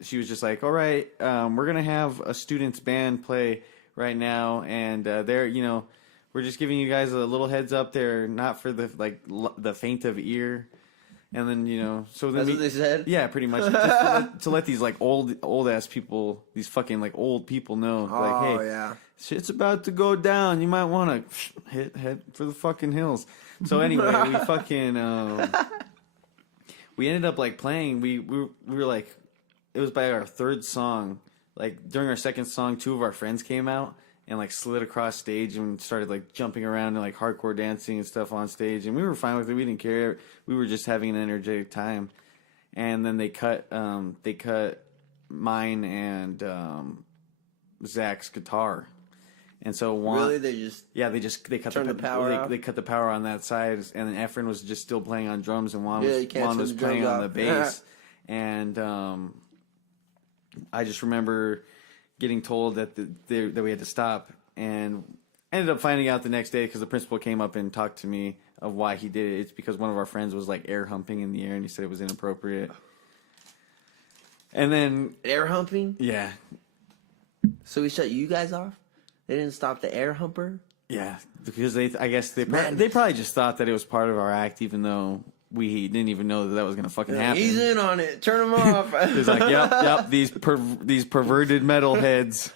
she was just like, "All right, we're gonna have a students band play right now, and we're just giving you guys a little heads up. They're not for the faint of ear." And then, so then that's what they said? Yeah, pretty much. Just to let these, like, old ass people, these fucking, like, old people know. Like, hey, yeah. Shit's about to go down. You might want to head for the fucking hills. So anyway, we fucking, we ended up, like, playing. We were, like, it was by our third song. Like, during our second song, two of our friends came out and, like, slid across stage and started, like, jumping around and, like, hardcore dancing and stuff on stage. And we were fine with it. We didn't care. We were just having an energetic time. And then they cut mine and Zach's guitar. And so really, they cut the power out? They cut the power on that side. And then Efren was just still playing on drums, and Juan was playing on the bass. And I just remember getting told that that we had to stop, and ended up finding out the next day because the principal came up and talked to me of why he did it. It's because one of our friends was like air humping in the air, and he said it was inappropriate. And then air humping? Yeah. So we shut you guys off? They didn't stop the air humper? Yeah, because they probably just thought that it was part of our act, even though we didn't even know that was going to fucking happen. He's in on it. Turn him off. He's like, yep, these perverted metalheads.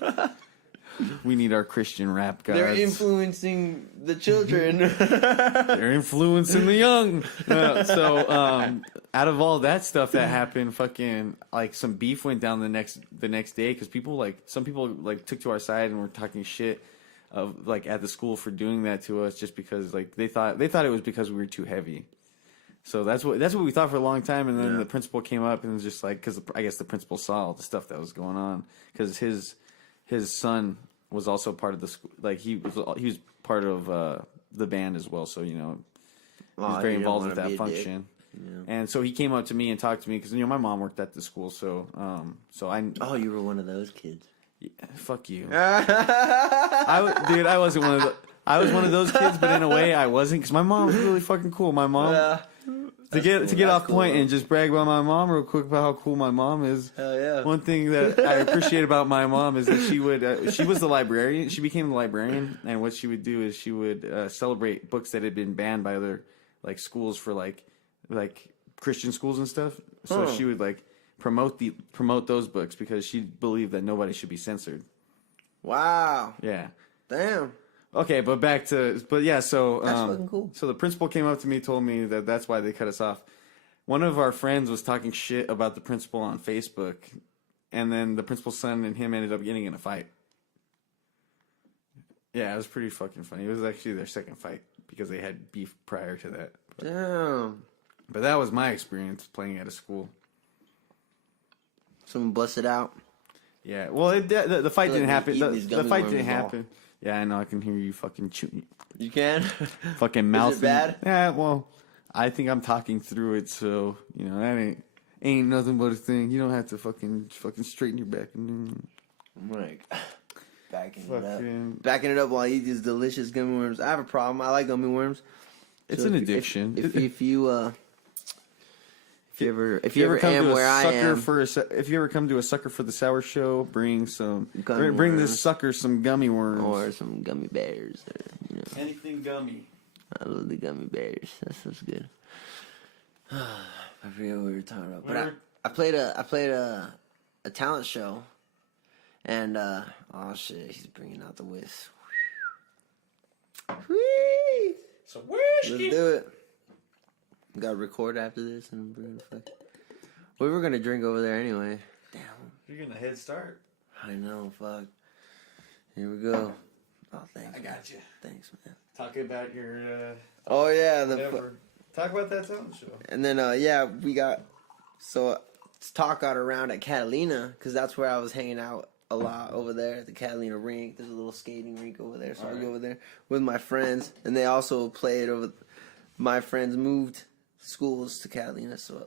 We need our Christian rap gods. They're influencing the children. They're influencing the young. So out of all that stuff that happened, fucking like some beef went down the next day because some people took to our side and were talking shit of like at the school for doing that to us just because like they thought it was because we were too heavy. So that's what we thought for a long time, and then the principal came up and was just like, because I guess the principal saw all the stuff that was going on, because his son was also part of the school, like he was part of the band as well, so he was very involved with that function. Yeah. And so he came up to me and talked to me because my mom worked at the school, so I. Oh, you were one of those kids. Yeah, fuck you. I wasn't one of the. I was one of those kids, but in a way I wasn't, because my mom was really fucking cool. My mom. To get off point and just brag about my mom real quick about how cool my mom is. Hell yeah. One thing that I appreciate about my mom is that she was the librarian. She became the librarian, and what she would do is she would celebrate books that had been banned by other like schools for like Christian schools and stuff. So she would like promote those books because she believed that nobody should be censored. Wow. Yeah. Damn. Okay, but yeah, so that's fucking cool. So the principal came up to me, told me that that's why they cut us off. One of our friends was talking shit about the principal on Facebook, and then the principal's son and him ended up getting in a fight. Yeah, it was pretty fucking funny. It was actually their second fight because they had beef prior to that. Damn. But that was my experience playing at a school. Someone busted out. Yeah, well, the fight didn't happen. The fight didn't happen. Yeah, I know. I can hear you fucking chewing. You can? Fucking mouthing. Is it bad? Yeah, well, I think I'm talking through it, so, that ain't nothing but a thing. You don't have to fucking straighten your back. I'm like, backing it up while I eat these delicious gummy worms. I have a problem. I like gummy worms. It's an addiction. If you If you ever am where I am, if you ever come to a Sucker for the Sour show, bring this sucker some gummy worms or some gummy bears, or anything gummy. I love the gummy bears. That sounds good. I forget what we were talking about, but I played a talent show, and oh shit, he's bringing out the whisk. Whee! So let's do it. Gotta record after this and bring the fuck. We were gonna drink over there anyway. Damn. You're getting a head start. I know, fuck. Here we go. Oh, thanks. I got you. Thanks, man. Talk about your. Oh yeah, Talk about that talent show. And then we got talk got around at Catalina because that's where I was hanging out a lot over there at the Catalina rink. There's a little skating rink over there, so I go over there with my friends, and they also played over. My friends moved schools to Catalina, so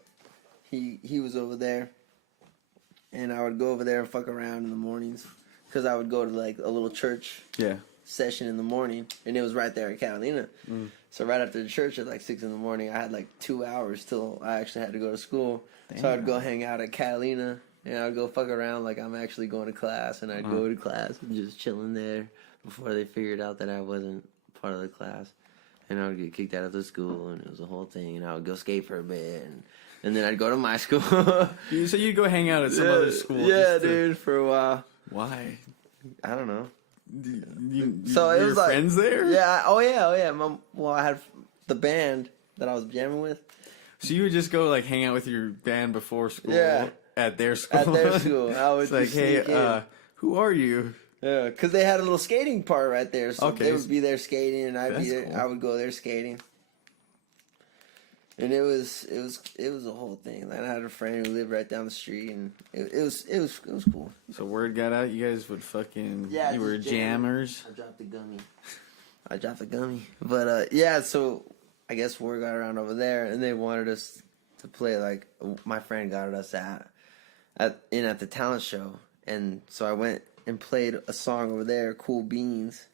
he was over there, and I would go over there and fuck around in the mornings because I would go to like a little church session in the morning, and it was right there at Catalina. So right after the church at like 6 in the morning, I had like 2 hours till I actually had to go to school. Damn. So I'd go hang out at Catalina, and I'd go fuck around like I'm actually going to class, and I'd go to class and just chilling there before they figured out that I wasn't part of the class. And I would get kicked out of the school, and it was a whole thing. And I would go skate for a bit, and then I'd go to my school. So you'd go hang out at some other school? Yeah, dude, for a while. Why? I don't know. So it was like friends there? Yeah. Oh yeah. I had the band that I was jamming with. So you would just go like hang out with your band before school? Yeah. At their school? At their school. I would like, hey, who are you? Yeah, because they had a little skating part right there, so they would be there skating, and I'd be there. Cool. I would go there skating, and it was a whole thing. Like, I had a friend who lived right down the street, and it was cool. So word got out, you guys would fucking you were jammers. I dropped the gummy, but so I guess word got around over there, and they wanted us to play like my friend got us at the talent show, and so I went and played a song over there, Cool Beans,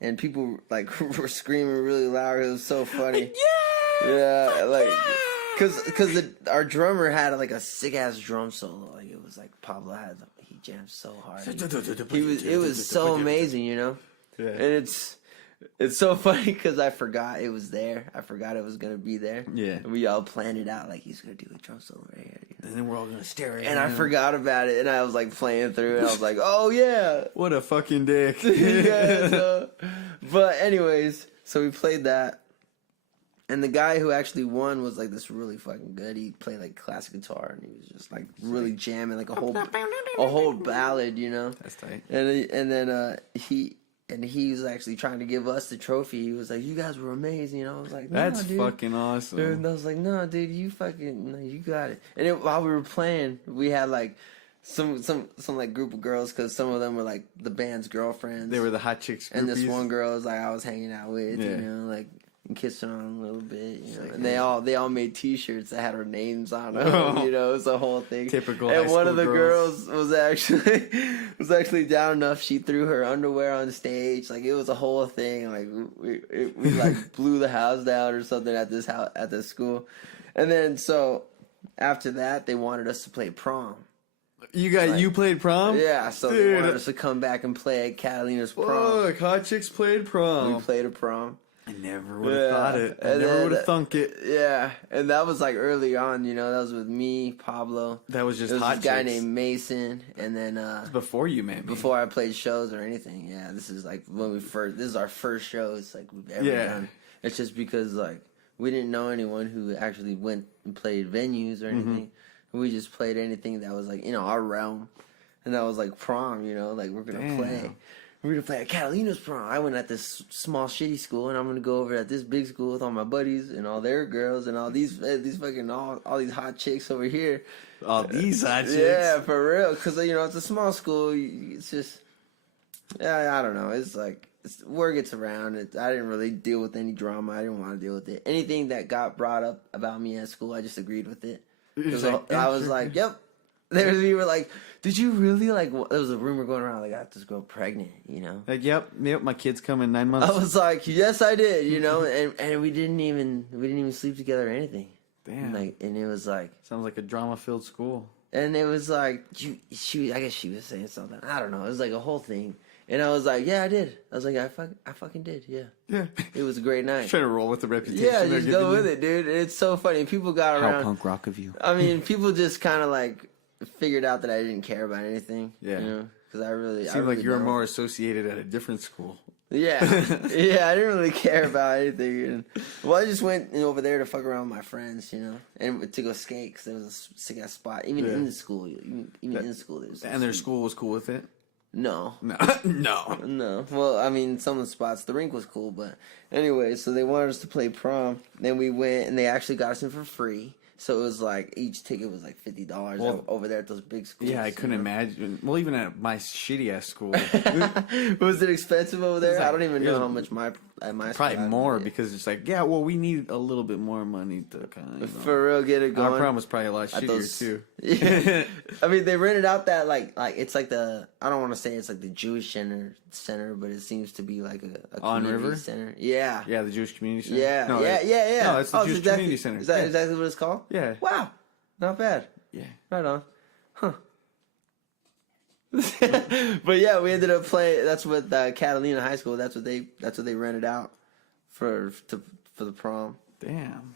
and people like were screaming really loud. It was so funny. Yeah, like because our drummer had like a sick ass drum solo. Like it was like Pablo he jammed so hard. It was so amazing, Yeah, and it's so funny because I forgot it was there. I forgot it was gonna be there. Yeah, and we all planned it out like he's gonna do a drum solo right here. And then we're all gonna stare at him. And I forgot about it, and I was like playing through it. I was like, "Oh yeah, what a fucking dick." But anyways, so we played that, and the guy who actually won was like this really fucking good. He played like classic guitar, and he was just like really jamming like a whole ballad, That's tight. And then he was actually trying to give us the trophy. He was like, "You guys were amazing." I was like, "No, that's dude. fucking awesome." And I was like, "No, dude, you got it." And while we were playing, we had like some like group of girls because some of them were like the band's girlfriends. They were the Hotchiks groupies. And this one girl was like I was hanging out with, like and kissing on them a little bit, Like, and they all made T-shirts that had her names on them, It was the whole thing. Typical. And one of the girls was actually down enough. She threw her underwear on stage. Like it was a whole thing. Like we like blew the house down or something at this school. And then so after that, they wanted us to play prom. You played prom? Yeah, so they wanted us to come back and play at Catalina's prom. Look, Hotchiks played prom. We played a prom. I never would have thought it. I never would have thunk it. Yeah, and that was like early on, That was with me, Pablo. That was just Hotchiks. This guy named Mason, and then before you met me. Before I played shows or anything. Yeah, this is like this is our first shows like we've ever done. It's just because like we didn't know anyone who actually went and played venues or anything. We just played anything that was like our realm, and that was like prom. Like we're gonna play. We're gonna play at Catalina's prom. I went at this small shitty school, and I'm gonna go over at this big school with all my buddies and all their girls and all these fucking all these hot chicks over here. All these hot chicks. Yeah, for real. Because it's a small school. It's just I don't know. It's like word gets around. I didn't really deal with any drama. I didn't want to deal with it. Anything that got brought up about me at school, I just agreed with it. I was like, yep. We were like, did you really like? There was a rumor going around like I got this girl pregnant, Like, yep, my kid's coming 9 months. I was like, yes, I did, and we didn't even sleep together or anything. Damn. And it was like... Sounds like a drama-filled school. And it was like, I guess she was saying something. I don't know. It was like a whole thing. And I was like, yeah, I did. I was like, I fucking did, yeah. Yeah. It was a great night. Trying to roll with the reputation. Yeah, just go with it, dude. It's so funny. People got around. How punk rock of you. I mean, people just kind of like figured out that I didn't care about anything. Yeah. You know? Because I really... Seemed like you were more associated at a different school. Yeah. Yeah, I didn't really care about anything. And, well, I just went over there to fuck around with my friends, you know, and to go skate because there was a sick ass spot. Even in the school. Even in school. And their school was cool with it? No. No. Well, I mean, some of the spots, the rink was cool, but anyway, so they wanted us to play prom. Then we went, and they actually got us in for free. So it was like, each ticket was like $50 over there at those big schools. Yeah, I couldn't imagine. Well, even at my shitty-ass school. Was it expensive over there? I don't even know how much my probably more, because it's like, yeah, well, we need a little bit more money to kind of... For real, get it going. Our prom was probably a lot shittier, too. Yeah. I mean, they rented out that, like it's like the... I don't want to say it's like the Jewish center, but it seems to be like a community center. Yeah. Yeah, the Jewish Community Center. Yeah, No, yeah. No, it's the Jewish Community Center. Is that exactly what it's called? Yeah. Wow. Not bad. Yeah. Right on. Huh. But yeah, we ended up playing. That's what Catalina High School. That's what they rented out for the prom. Damn.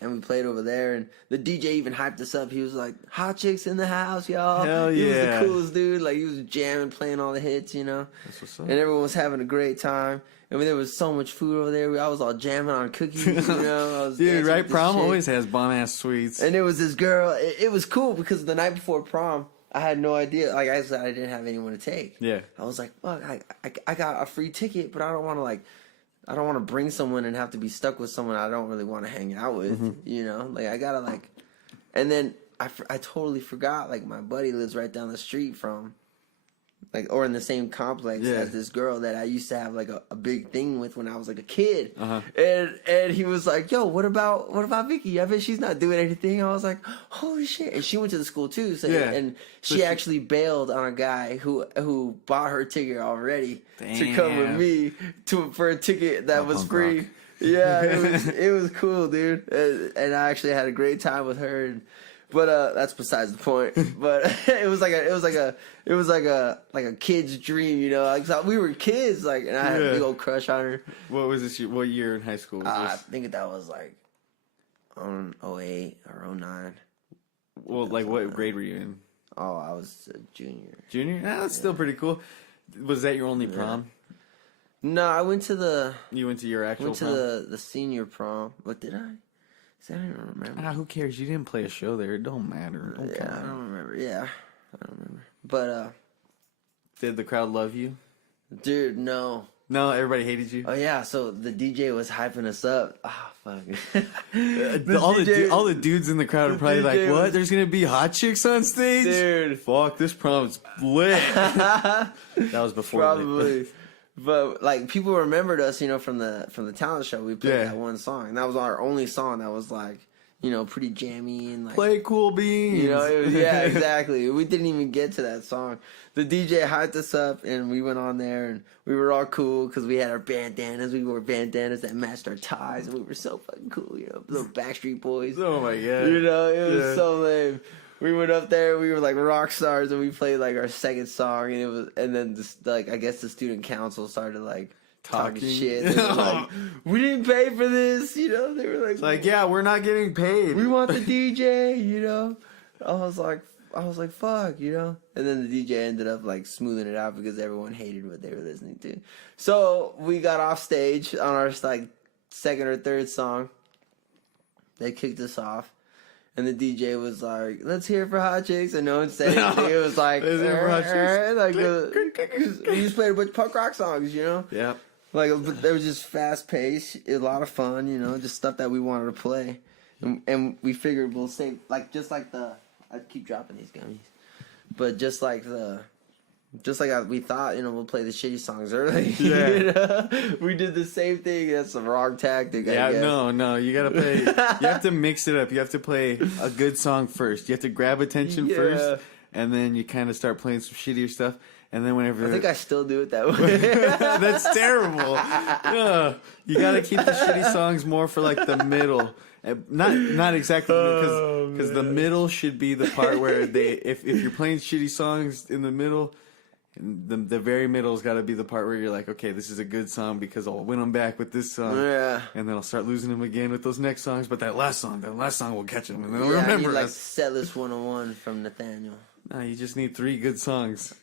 And we played over there, and the DJ even hyped us up. He was like, "Hotchiks in the house, y'all!" Hell yeah! He was the coolest dude. Like, he was jamming, playing all the hits, you know. That's what's up. And everyone was having a great time. I mean, there was so much food over there. I was all jamming on cookies, you know. I was Dude, right? Prom chick. always has bomb ass sweets. And there was this girl. It was cool because the night before prom, I had no idea. Like, I said, I didn't have anyone to take. Yeah. I was like, fuck, I got a free ticket, but I don't want to I don't want to bring someone and have to be stuck with someone I don't really want to hang out with, you know? Like, I gotta, like... And then I totally forgot, like, my buddy lives right down the street from... Like, or in the same complex as this girl that I used to have, like, a big thing with when I was, like, a kid. Uh-huh. And he was like, yo, what about Vicky? I bet she's not doing anything. I was like, holy shit. And she went to the school, too. So, and she actually bailed on a guy who bought her ticket already to come with me for a ticket that was free. Rock. Yeah, it was cool, dude. And I actually had a great time with her. But that's besides the point. But it was like a kid's dream, you know. Like, we were kids, like, and I had a big old crush on her. What was this? What year in high school was this? I think that was like on 08 or 09. Well, like, what grade were you in? Oh, I was a junior. Junior? Nah, that's still pretty cool. Was that your only prom? No, I went to the. You went to your actual prom? Went to the senior prom. What did I? I don't remember. Who cares? You didn't play a show there. It don't matter. Don't I don't remember. Yeah, I don't remember. But did the crowd love you? Dude, no. No, everybody hated you. Oh yeah, so the DJ was hyping us up. Ah, fuck. all the dudes in the crowd are probably like, "What? There's gonna be Hotchiks on stage, dude? Fuck, this prom's lit." That was before. Probably. But like, people remembered us, you know, from the talent show. We played that one song, and that was our only song that was like, you know, pretty jammy and like play cool beans. You know, exactly. We didn't even get to that song. The DJ hyped us up, and we went on there, and we were all cool because we had our bandanas. We wore bandanas that matched our ties, and we were so fucking cool, you know, little Backstreet Boys. Oh my god, you know, it was so lame. We went up there, we were like rock stars, and we played like our second song, and then this, like, I guess the student council started like talking shit. They were like, we didn't pay for this, you know. They were like, yeah, we're not getting paid. We want the DJ, you know. I was like, fuck, you know. And then the DJ ended up like smoothing it out because everyone hated what they were listening to. So we got off stage on our like second or third song. They kicked us off. And the DJ was like, let's hear it for Hotchiks. And no one said anything. It was like, we just played a bunch of punk rock songs, you know? Yeah. Like, they were just fast paced, a lot of fun, you know, just stuff that we wanted to play. And we figured we'll save, like, just like I keep dropping these gummies. But just like we thought, you know, we'll play the shitty songs early. Yeah. You know? We did the same thing. That's the wrong tactic, I guess. No. You gotta play. You have to mix it up. You have to play a good song first. You have to grab attention first, and then you kind of start playing some shittier stuff. And then whenever I think I still do it that way. that's terrible. Ugh. You gotta keep the shitty songs more for like the middle. Not exactly because the middle should be the part where if you're playing shitty songs in the middle, the very middle's got to be the part where you're like, okay, this is a good song because I'll win them back with this song, and then I'll start losing them again with those next songs. But that last song will catch them, and they'll remember like us. Setlist 101 from Nathaniel. No, you just need 3 good songs.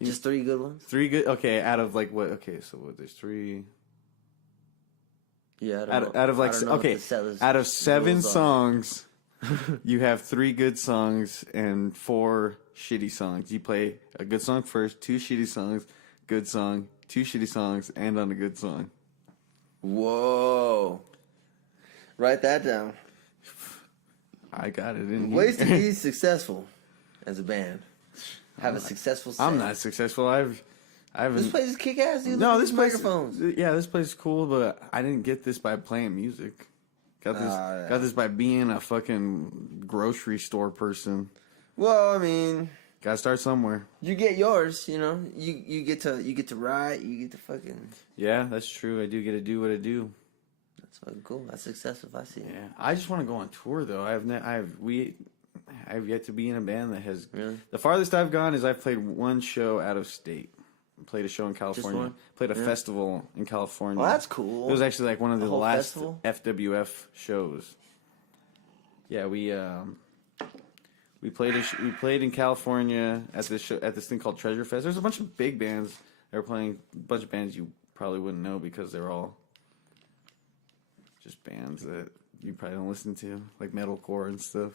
Just 3 good ones. 3 good. Okay, out of like what? Okay, so what? There's 3. Yeah, out of 7 songs, you have 3 good songs and 4 shitty songs. You play a good song first, 2 shitty songs, good song, 2 shitty songs, and on a good song. Whoa! Write that down. I got it in here. Ways to be successful as a band. Have a successful set. I'm not successful. I haven't. This place is kick ass, dude. No, Look this at place. microphones. Yeah, this place is cool, but I didn't get this by playing music. Got this by being a fucking grocery store person. Well, I mean, gotta start somewhere. You get yours, you know. You get to write. You get to fucking. Yeah, that's true. I do get to do what I do. That's fucking cool. That's successful. I see. Yeah, I just want to go on tour though. I've yet to be in a band that has. Really? The farthest I've gone is I've played 1 show out of state. Played a show in California. Played a festival in California. Well, that's cool. It was actually like one of the last festival? FWF shows. Yeah, we played in California at this thing called Treasure Fest. There's a bunch of big bands that were playing. A bunch of bands you probably wouldn't know because they're all just bands that you probably don't listen to, like metalcore and stuff.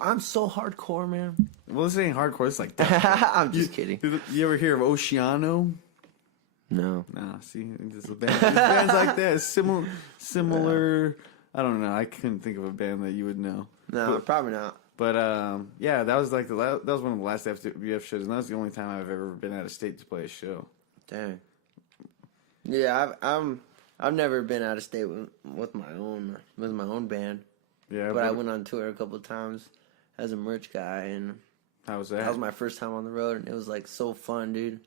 I'm so hardcore, man. Well, this ain't hardcore. It's like I'm just kidding. You ever hear of Oceano? No. Nah, see, there's bands like that. Similar. I don't know. I couldn't think of a band that you would know. No, probably not. But yeah, that was like that was one of the last FWF shows, and that was the only time I've ever been out of state to play a show. Dang. Yeah, I've never been out of state with my own band. Yeah, but I went on tour a couple of times as a merch guy, and how was that? That was my first time on the road, and it was like so fun, dude.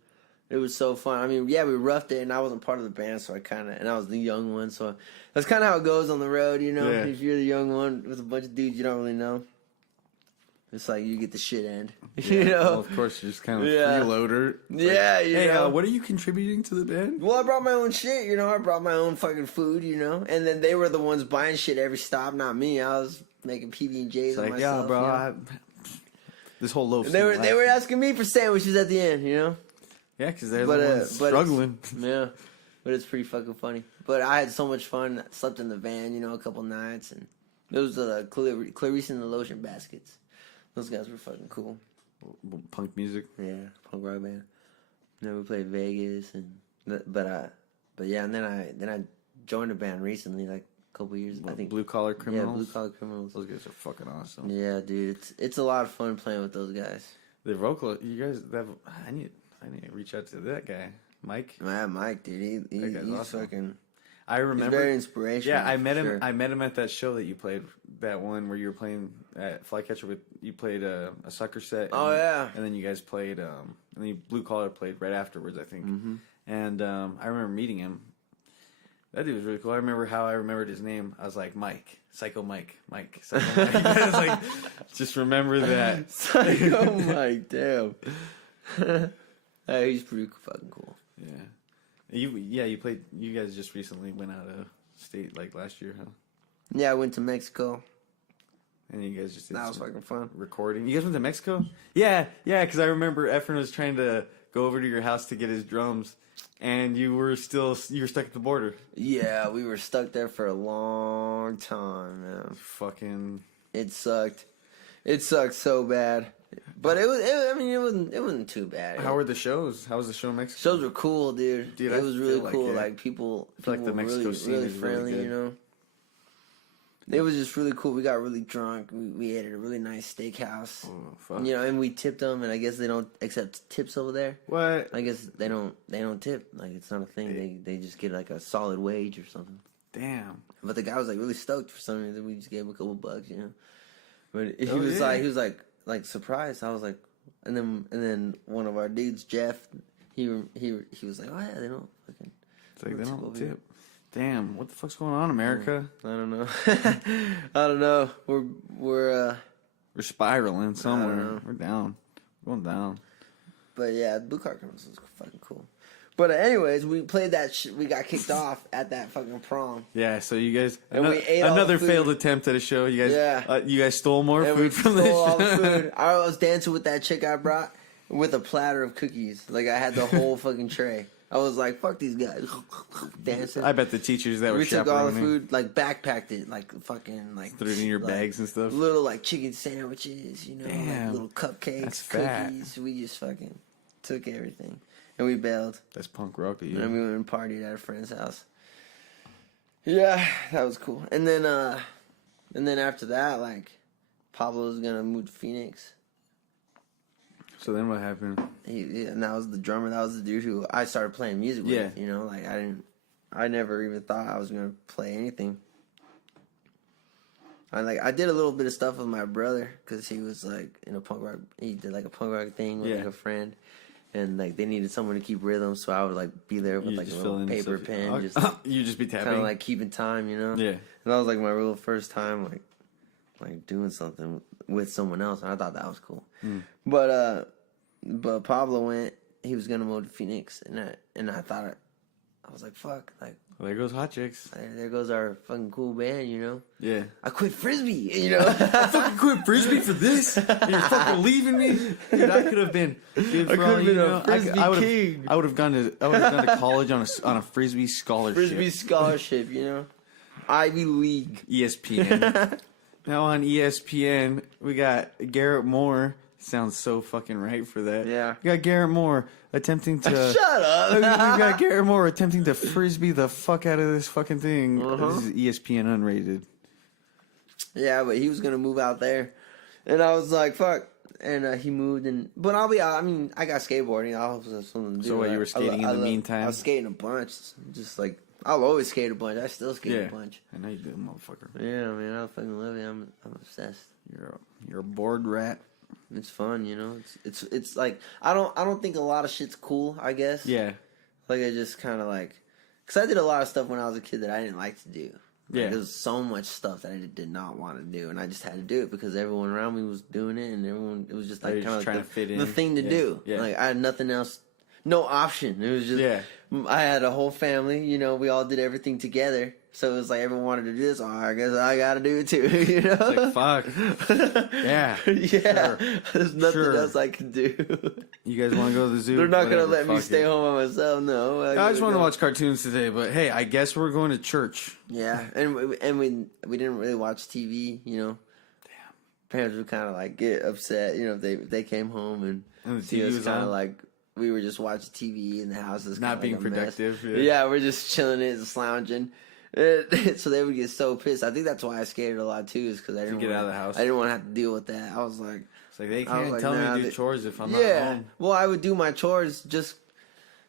It was so fun. I mean, yeah, we roughed it, and I wasn't part of the band, so and I was the young one, so that's kind of how it goes on the road, you know. Yeah. If you're the young one with a bunch of dudes you don't really know, it's like you get the shit end, you know. Well, of course, you're just kind of freeloader. Yeah, like, hey, what are you contributing to the band? Well, I brought my own shit, you know. I brought my own fucking food, you know. And then they were the ones buying shit every stop, not me. I was making PB&Js on myself. Yeah, bro. You know? This whole loaf. They were asking me for sandwiches at the end, you know. Yeah, because they're the ones struggling. Yeah, but it's pretty fucking funny. But I had so much fun. I slept in the van, you know, a couple nights, and it was Clarice and the Lotion Baskets. Those guys were fucking cool. Punk music. Yeah, punk rock band. Then we played Vegas, but yeah, and then I joined a band recently, like a couple years. I think Blue Collar Criminals. Yeah, Blue Collar Criminals. Those guys are fucking awesome. Yeah, dude, it's a lot of fun playing with those guys. The vocalist, you guys. I need to reach out to that guy, Mike. Yeah, Mike, dude, he's awesome. Fucking. I remember. He's very inspirational. Yeah, I met him. Sure. I met him at that show that you played. That one where you were playing at Flycatcher you played a sucker set. Oh yeah. And then you guys played. And then Blue Collar played right afterwards, I think. Mm-hmm. And I remember meeting him. That dude was really cool. I remembered his name. I was like, Mike, Psycho Mike, Psycho Mike. I was like, just remember that. Psycho Mike, damn. He's pretty fucking cool. Yeah. You played. You guys just recently went out of state, like last year, huh? Yeah, I went to Mexico. And you guys just did that was fucking fun. Recording. You guys went to Mexico? Yeah, because I remember Efren was trying to go over to your house to get his drums, and you were stuck at the border. Yeah, we were stuck there for a long time, man. Fucking. It sucked. It sucked so bad. But it wasn't too bad. How were the shows? How was the show in Mexico? Shows were cool, dude. It was really cool. Like people like the Mexico scene really is friendly, really good. You know. It was just really cool. We got really drunk. We ate at a really nice steakhouse. Oh, fuck. You know, and we tipped them. And I guess they don't accept tips over there. What? I guess they don't tip. Like it's not a thing. They just get like a solid wage or something. Damn. But the guy was like really stoked for some reason. We just gave him a couple bucks, you know. But he was like surprised. I was like, And then one of our dudes, Jeff, he was like, oh yeah, they don't fucking. It's like they don't tip. Damn, what the fuck's going on, America? I don't know. I don't know. We're spiraling somewhere. We're down. We're going down. But yeah, Blue Card Criminals was fucking cool. But anyways, we played that shit. We got kicked off at that fucking prom. Yeah, so you guys and we ate another all the food. failed attempt at a show. You guys, you guys stole more food from this. All the food. I was dancing with that chick I brought with a platter of cookies. Like I had the whole fucking tray. I was like, "Fuck these guys," dancing. I bet the teachers that were we took all the chaperoning food, like backpacked it, like fucking like threw it in your bags and stuff. Little like chicken sandwiches, you know, Damn, like little cupcakes, that's cookies. fat. We just fucking took everything. And we bailed. That's punk rock to you. And we went and partied at a friend's house. Yeah, that was cool. And then after that, like, Pablo was gonna move to Phoenix. So then what happened? And that was the drummer. That was the dude who I started playing music with. Yeah. You know, like I never even thought I was gonna play anything. I did a little bit of stuff with my brother because he was like in a punk rock. He did like a punk rock thing with like a friend. And like they needed someone to keep rhythm, so I would like be there with like a little paper pen, just you just be tapping, kind of like keeping time, you know. Yeah. And that was like my real first time like doing something with someone else, and I thought that was cool. But Pablo went. He was gonna move to Phoenix, and I thought I was like, fuck, like. Well, there goes Hotchiks. There goes our fucking cool band, you know? Yeah. I quit Frisbee, you know? I fucking quit Frisbee for this? You're fucking leaving me? Dude, I could have been... Dude, I could have been a Frisbee king. I would have gone to college on a Frisbee scholarship. Frisbee scholarship, you know? Ivy League. ESPN. Now on ESPN, we got Garrett Moore. Sounds so fucking right for that. Yeah. We got Garrett Moore attempting to... Shut up! We got Garrett Moore attempting to Frisbee the fuck out of this fucking thing. This is ESPN unrated. Yeah, but he was going to move out there. And I was like, fuck. And he moved. But I'll be out. I mean, I got skateboarding. I'll have something to do. So what, you were skating in the meantime? I was skating a bunch. Just like... I'll always skate a bunch. I still skate a bunch. I know you do, motherfucker. Yeah, man. I fucking love it. I'm obsessed. You're a bored rat. It's fun, you know. It's like I don't think a lot of shit's cool. I guess. Yeah. Like I just kind of like, cause I did a lot of stuff when I was a kid that I didn't like to do. Like, yeah. There was so much stuff that I did not want to do, and I just had to do it because everyone around me was doing it, and it was just like kind of trying to fit in. The thing to do. Yeah. Like I had nothing else, no option. It was just I had a whole family. You know, we all did everything together. So it was like everyone wanted to do this. Oh, I guess I got to do it too. You know, it's like fuck. Yeah. Yeah. Sure. There's nothing else I can do. You guys want to go to the zoo? They're not gonna let me stay home by myself. No. I just want to watch cartoons today. But hey, I guess we're going to church. Yeah, and we didn't really watch TV. You know. Damn. Parents would kind of like get upset. You know, if they came home and the TV was kind on? of like. We were just watching TV in the house. Not being productive. Yeah, we're just chilling and slounging. So they would get so pissed. I think that's why I skated a lot too, is because I didn't get out of the house. I didn't want to have to deal with that. I was like, it's like they can't tell me to do chores if I'm not home. Well, I would do my chores just,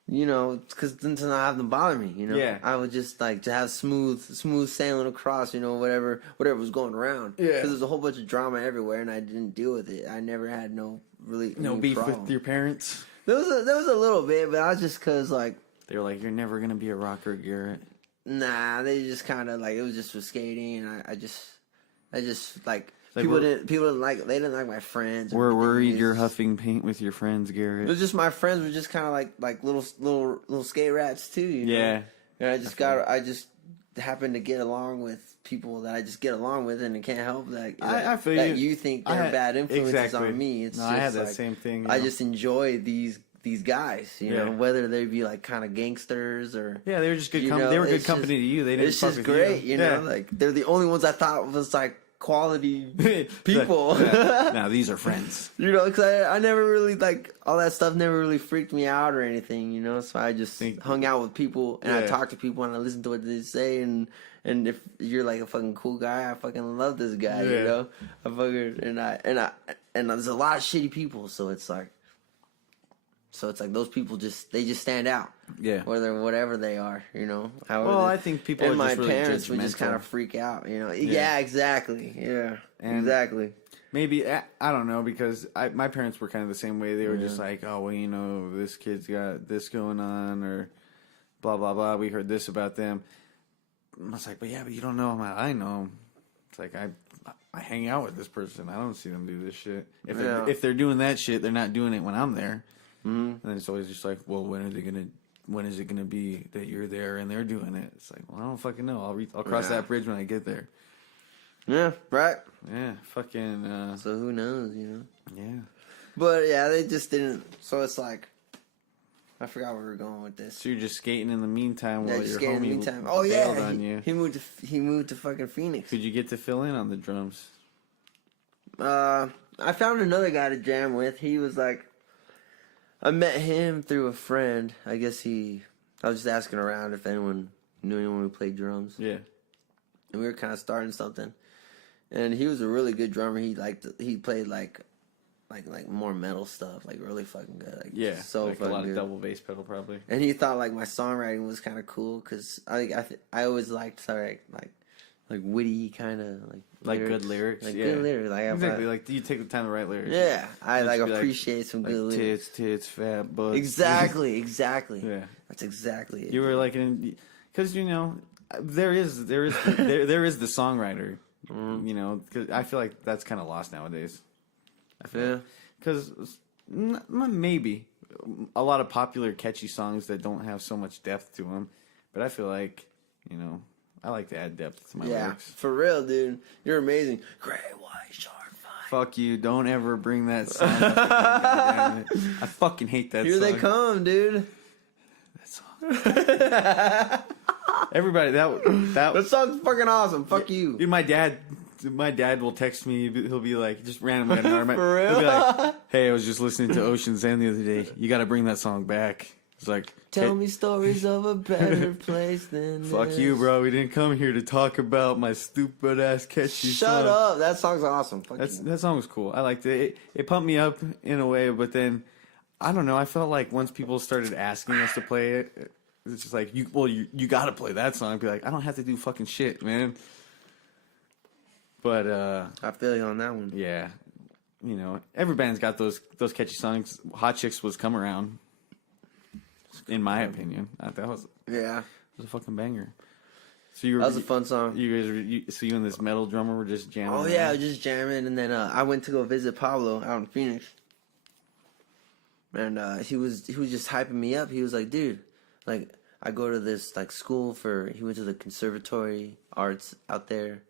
you know, because then to not have them bother me. You know, yeah. I would just like to have smooth sailing across. You know, whatever was going around. Yeah, because there's a whole bunch of drama everywhere, and I didn't deal with it. I never had no beef problem. with your parents. There was a little bit, but I was just because like they were like, you're never gonna be a rocker, Garrett. Nah, they just kind of like it was just for skating, and I just like people didn't like my friends. We're worried you're huffing paint with your friends, Garrett. It was just my friends were just kind of like little skate rats too. You know? Yeah, and I just happened to get along with people that I just get along with, and it can't help that I feel that you think they're bad influences on me. It's I had that same thing. I just enjoy these guys, you know, whether they be like kind of gangsters or they were just good. They were good company to you. They didn't. It's just great, you know. Like they're the only ones I thought was like quality people. Now these are friends. You know, because I never really like all that stuff. Never really freaked me out or anything, you know. So I just hung out with people and I talked to people and I listened to what they say and if you're like a fucking cool guy, I fucking love this guy, you know. I fucking and there's a lot of shitty people, so it's like. So it's like those people they just stand out. Yeah. Whatever they are, you know. However Well, I think people and are my just really parents would just judgmental. kind of freak out, you know. Yeah, exactly. Yeah, exactly. Maybe, I don't know, because my parents were kind of the same way. They were just like, oh, well, you know, this kid's got this going on, or blah, blah, blah. We heard this about them. I was like, but you don't know him. I know him. It's like, I hang out with this person. I don't see them do this shit. If they're doing that shit, they're not doing it when I'm there. And then it's always just like, well, when is it gonna be that you're there and they're doing it? It's like, well, I don't fucking know. I'll cross that bridge when I get there. Yeah, right. Yeah, fucking. So who knows, you know? Yeah. But yeah, they just didn't. So it's like, I forgot where we were going with this. So you're just skating in the meantime Yeah, while just your skating in the homie meantime. bailed on you. He moved to fucking Phoenix. Could you get to fill in on the drums? I found another guy to jam with. He was like, I met him through a friend. I guess I was just asking around if anyone knew anyone who played drums. Yeah. And we were kind of starting something. And he was a really good drummer. He played like more metal stuff, like really fucking good. Like, Yeah. so like fucking a lot good. of double bass pedal, probably. And he thought like my songwriting was kind of cool because I always liked like witty kind of like good lyrics. like yeah. good lyrics. Like Exactly. Like, do you take the time to write lyrics? Yeah, I like Just be appreciate some good like lyrics. tits, fat butts. Exactly. Yeah. That's exactly it. You were like, because you know, there is the songwriter. You know, because I feel like that's kind of lost nowadays. I feel because maybe a lot of popular catchy songs that don't have so much depth to them, but I feel like, you know, I like to add depth to my lyrics. For real, dude. You're amazing. Great white shark fight. Fuck you! Don't ever bring that song up again, goddammit. I fucking hate that Here song. they come, dude. That song. Everybody, That song's fucking awesome. Fuck you. Dude, my dad will text me. He'll be like, just randomly. For real? He'll be like, hey, I was just listening to Ocean's End the other day. You got to bring that song back. It's like, Tell me stories of a better place than fuck this. you, bro. We didn't come here to talk about my stupid ass catchy song. Shut up. That song's awesome. Fuck you. That song was cool. I liked it. It pumped me up in a way, but then I don't know. I felt like once people started asking us to play it, it's just like, you got to play that song. I'd be like, I don't have to do fucking shit, man. But I feel you on that one. yeah, you know, every band's got those catchy songs. Hotchiks was Come Around, in my opinion. That was Yeah. a fucking banger. So That was a fun song. You and this metal drummer were just jamming. Oh around? yeah, I was just jamming, and then I went to go visit Pablo out in Phoenix, and he was just hyping me up. He was like, "Dude, like I go to this like school for." He went to the Conservatory Arts out there.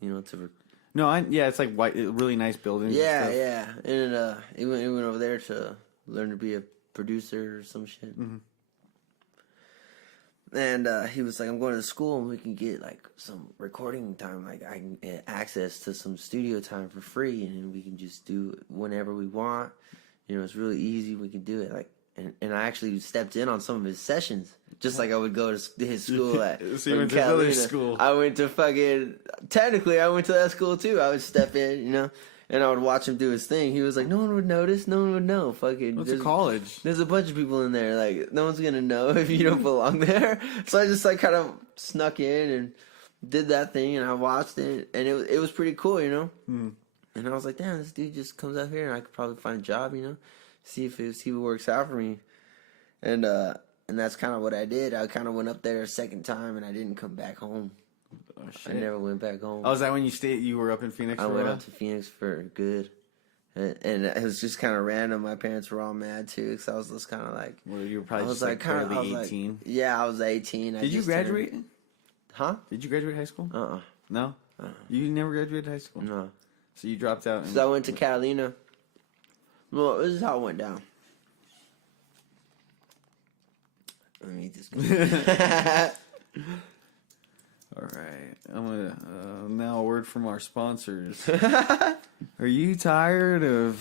You know, it's like white, really nice buildings. Yeah, and stuff. yeah, and he went over there to learn to be a producer or some shit. And he was like, I'm going to school and we can get like some recording time. Like I can get access to some studio time for free and we can just do it whenever we want. You know, it's really easy. We can do it. Like, and I actually stepped in on some of his sessions, just like I would go to his school at. So you went to another school. I went to technically I went to that school too. I would step in, you know, and I would watch him do his thing. He was like, no one would notice, no one would know. Fucking, It's a college. There's a bunch of people in there. Like, no one's gonna know if you don't belong there. So I just like kind of snuck in and did that thing, and I watched it, and it was pretty cool, you know. And I was like, damn, this dude just comes out here, and I could probably find a job, you know, see if it works out for me. And that's kind of what I did. I kind of went up there a second time, and I didn't come back home. Oh, shit. I never went back home. Oh, is that when you were up in Phoenix? I went up to Phoenix for good. And it was just kind of random. My parents were all mad too, because I was just kind of like. Well, you were probably I was just like barely 18. Yeah, I was 18. Did you graduate? Huh? Did you graduate high school? No. You never graduated high school? No. So you dropped out. So I went to Catalina. Well, this is how it went down. Let me just go. All right. I'm going to now a word from our sponsors. Are you tired of...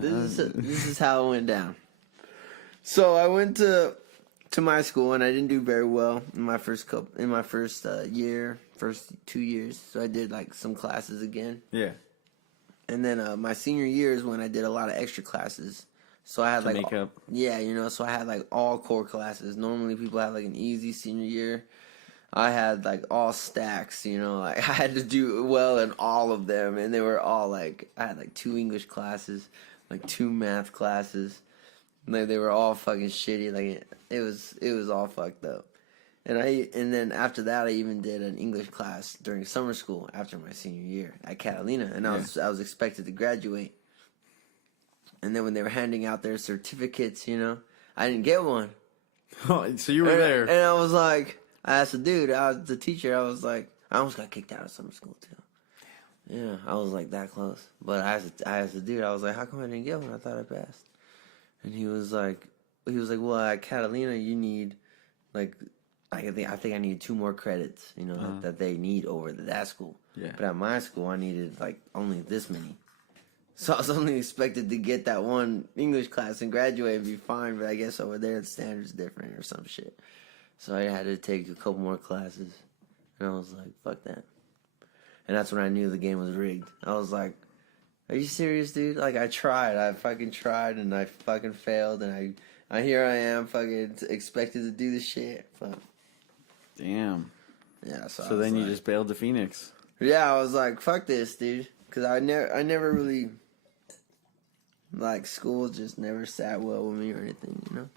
This is how it went down. So I went to my school, and I didn't do very well in my first year, first 2 years. So I did like some classes again. Yeah. And then my senior year is when I did a lot of extra classes. So I had to make up. Yeah, you know, so I had like all core classes. Normally people have like an easy senior year. I had like all stacks, you know, like I had to do well in all of them, and they were all like, I had like 2 English classes, like 2 math classes. Like they were all fucking shitty. Like it was all fucked up. And then after that I even did an English class during summer school after my senior year at Catalina, and I was expected to graduate. And then when they were handing out their certificates, you know, I didn't get one. Oh, so you were there. And I was like, I asked the teacher, I was like, I almost got kicked out of summer school too. Yeah, I was like that close. But I asked the dude, I was like, how come I didn't get one? I thought I passed. And he was like, well, at Catalina you need like, I think I needed 2 more credits, you know, that they need over that school. Yeah. But at my school I needed like only this many. So I was only expected to get that one English class and graduate and be fine, but I guess over there the standard's different or some shit. So I had to take a couple more classes, and I was like, fuck that. And that's when I knew the game was rigged. I was like, are you serious, dude? Like, I fucking tried, and I fucking failed, and here I am fucking expected to do this shit. Fuck. Damn. Yeah, so then you just bailed to Phoenix. Yeah, I was like, fuck this, dude. Because I never really... Like, school just never sat well with me or anything, you know?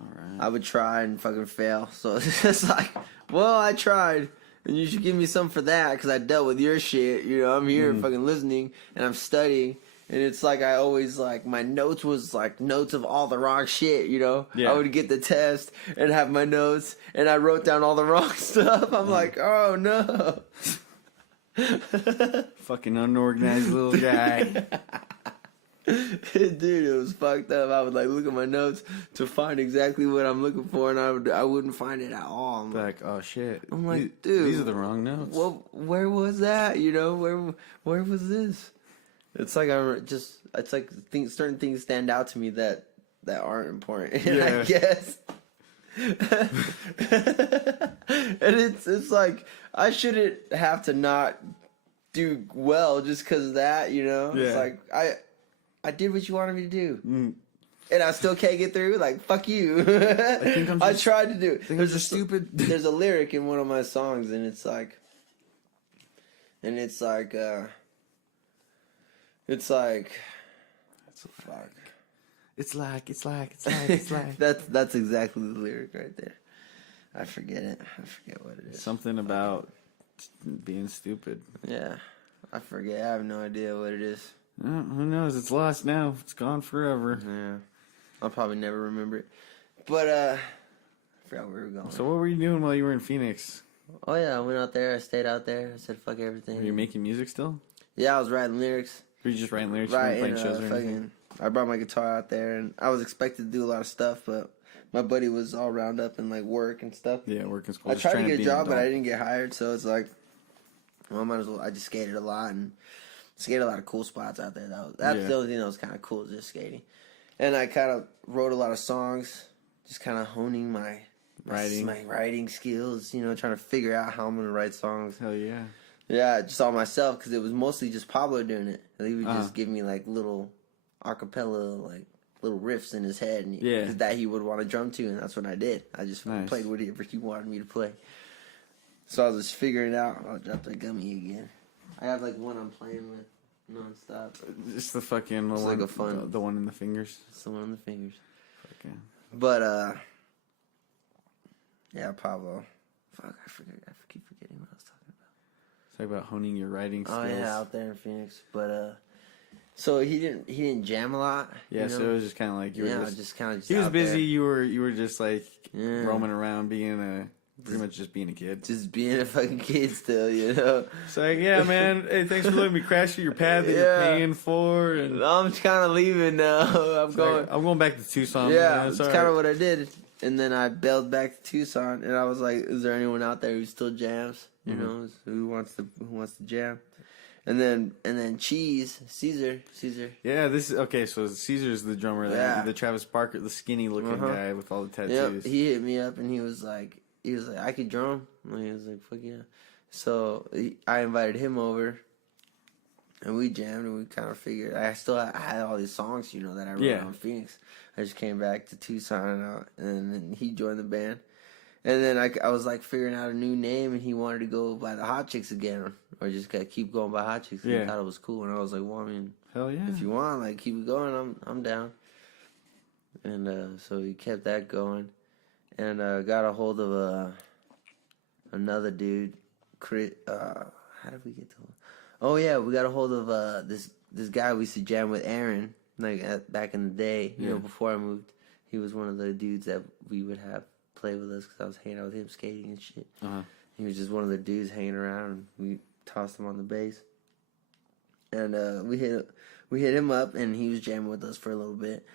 Alright. I would try and fucking fail. So it's just like, well, I tried. And you should give me some for that because I dealt with your shit. You know, I'm here fucking listening and I'm studying. And it's like I always, like, my notes was, like, notes of all the wrong shit, you know? Yeah. I would get the test and have my notes and I wrote down all the wrong stuff. I'm like, oh, no. Fucking unorganized little guy. Dude, it was fucked up. I would like look at my notes to find exactly what I'm looking for, and I wouldn't find it at all. I'm like, oh shit! I'm like, dude, these are the wrong notes. Well, where was that? You know, where was this? It's like it's like certain things stand out to me that aren't important. Yeah. I guess. And it's like I shouldn't have to not do well just because of that. You know, yeah. It's like I did what you wanted me to do. And I still can't get through. Like, fuck you. I tried to do it. There's a lyric in one of my songs, and it's like fuck. It's like. That's exactly the lyric right there. I forget it. I forget what it is. Something about being stupid. Yeah. I forget. I have no idea what it is. Who knows? It's lost now. It's gone forever. Yeah. I'll probably never remember it. But, I forgot where we were going. So what were you doing while you were in Phoenix? Oh, yeah. I went out there. I stayed out there. I said, fuck everything. Were you making music still? Yeah, I was writing lyrics. Were you just writing lyrics? Right. Playing shows or anything? I brought my guitar out there, and I was expected to do a lot of stuff, but my buddy was all round up in, like, work and stuff. Yeah, work and school. I tried to get a job, but I didn't get hired, so it's like, well, I might as well. I just skated a lot and skated a lot of cool spots out there. That's the only thing that was kind of cool, just skating. And I kind of wrote a lot of songs, just kind of honing my writing skills, you know, trying to figure out how I'm going to write songs. Hell yeah. Yeah, just all myself, because it was mostly just Pablo doing it. He would just give me, like, little acapella, like, little riffs in his head and that he would want to drum to, and that's what I did. I just played whatever he wanted me to play. So I was just figuring it out. I'll drop that gummy again. I have, like, one I'm playing with nonstop. Just the fucking it's one, like a fun, the one in the fingers. It's the one in the fingers. Okay. But yeah, Pablo. Fuck, I keep forgetting what I was talking about. Talk about honing your writing skills. Oh yeah, out there in Phoenix. But so he didn't jam a lot. Yeah, so it was just kind of like you were just kind of. He was busy. There. You were just like roaming around, pretty much just being a kid. Just being a fucking kid still, you know. It's like, yeah, man. Hey, thanks for letting me crash through your pad that you're paying for. And I'm kind of leaving now. I'm going back to Tucson. Yeah, man. It's kind of what I did. And then I bailed back to Tucson, and I was like, "Is there anyone out there who still jams? You know, who wants to jam?" And then Caesar. Yeah, so Caesar's the drummer, the Travis Barker, the skinny looking guy with all the tattoos. Yep, he hit me up and he was like, I could drum. And he was like, fuck yeah. So I invited him over, And we jammed, and we kind of figured. I had all these songs, that I wrote on Phoenix. I just came back to Tucson, and then he joined the band. And then I was like figuring out a new name, and he wanted to go by the Hotchiks again, or just keep going by Hotchiks. He thought it was cool, and I was like, well, I mean, hell yeah, if you want, like, keep it going, I'm down. And so he kept that going, and got a hold of another dude. How did we get to? Oh yeah, we got a hold of this guy we used to jam with, Aaron, back in the day. Before I moved, he was one of the dudes that we would have play with us because I was hanging out with him skating and shit. He was just one of the dudes hanging around, and we tossed him on the bass. And we hit him up, and he was jamming with us for a little bit.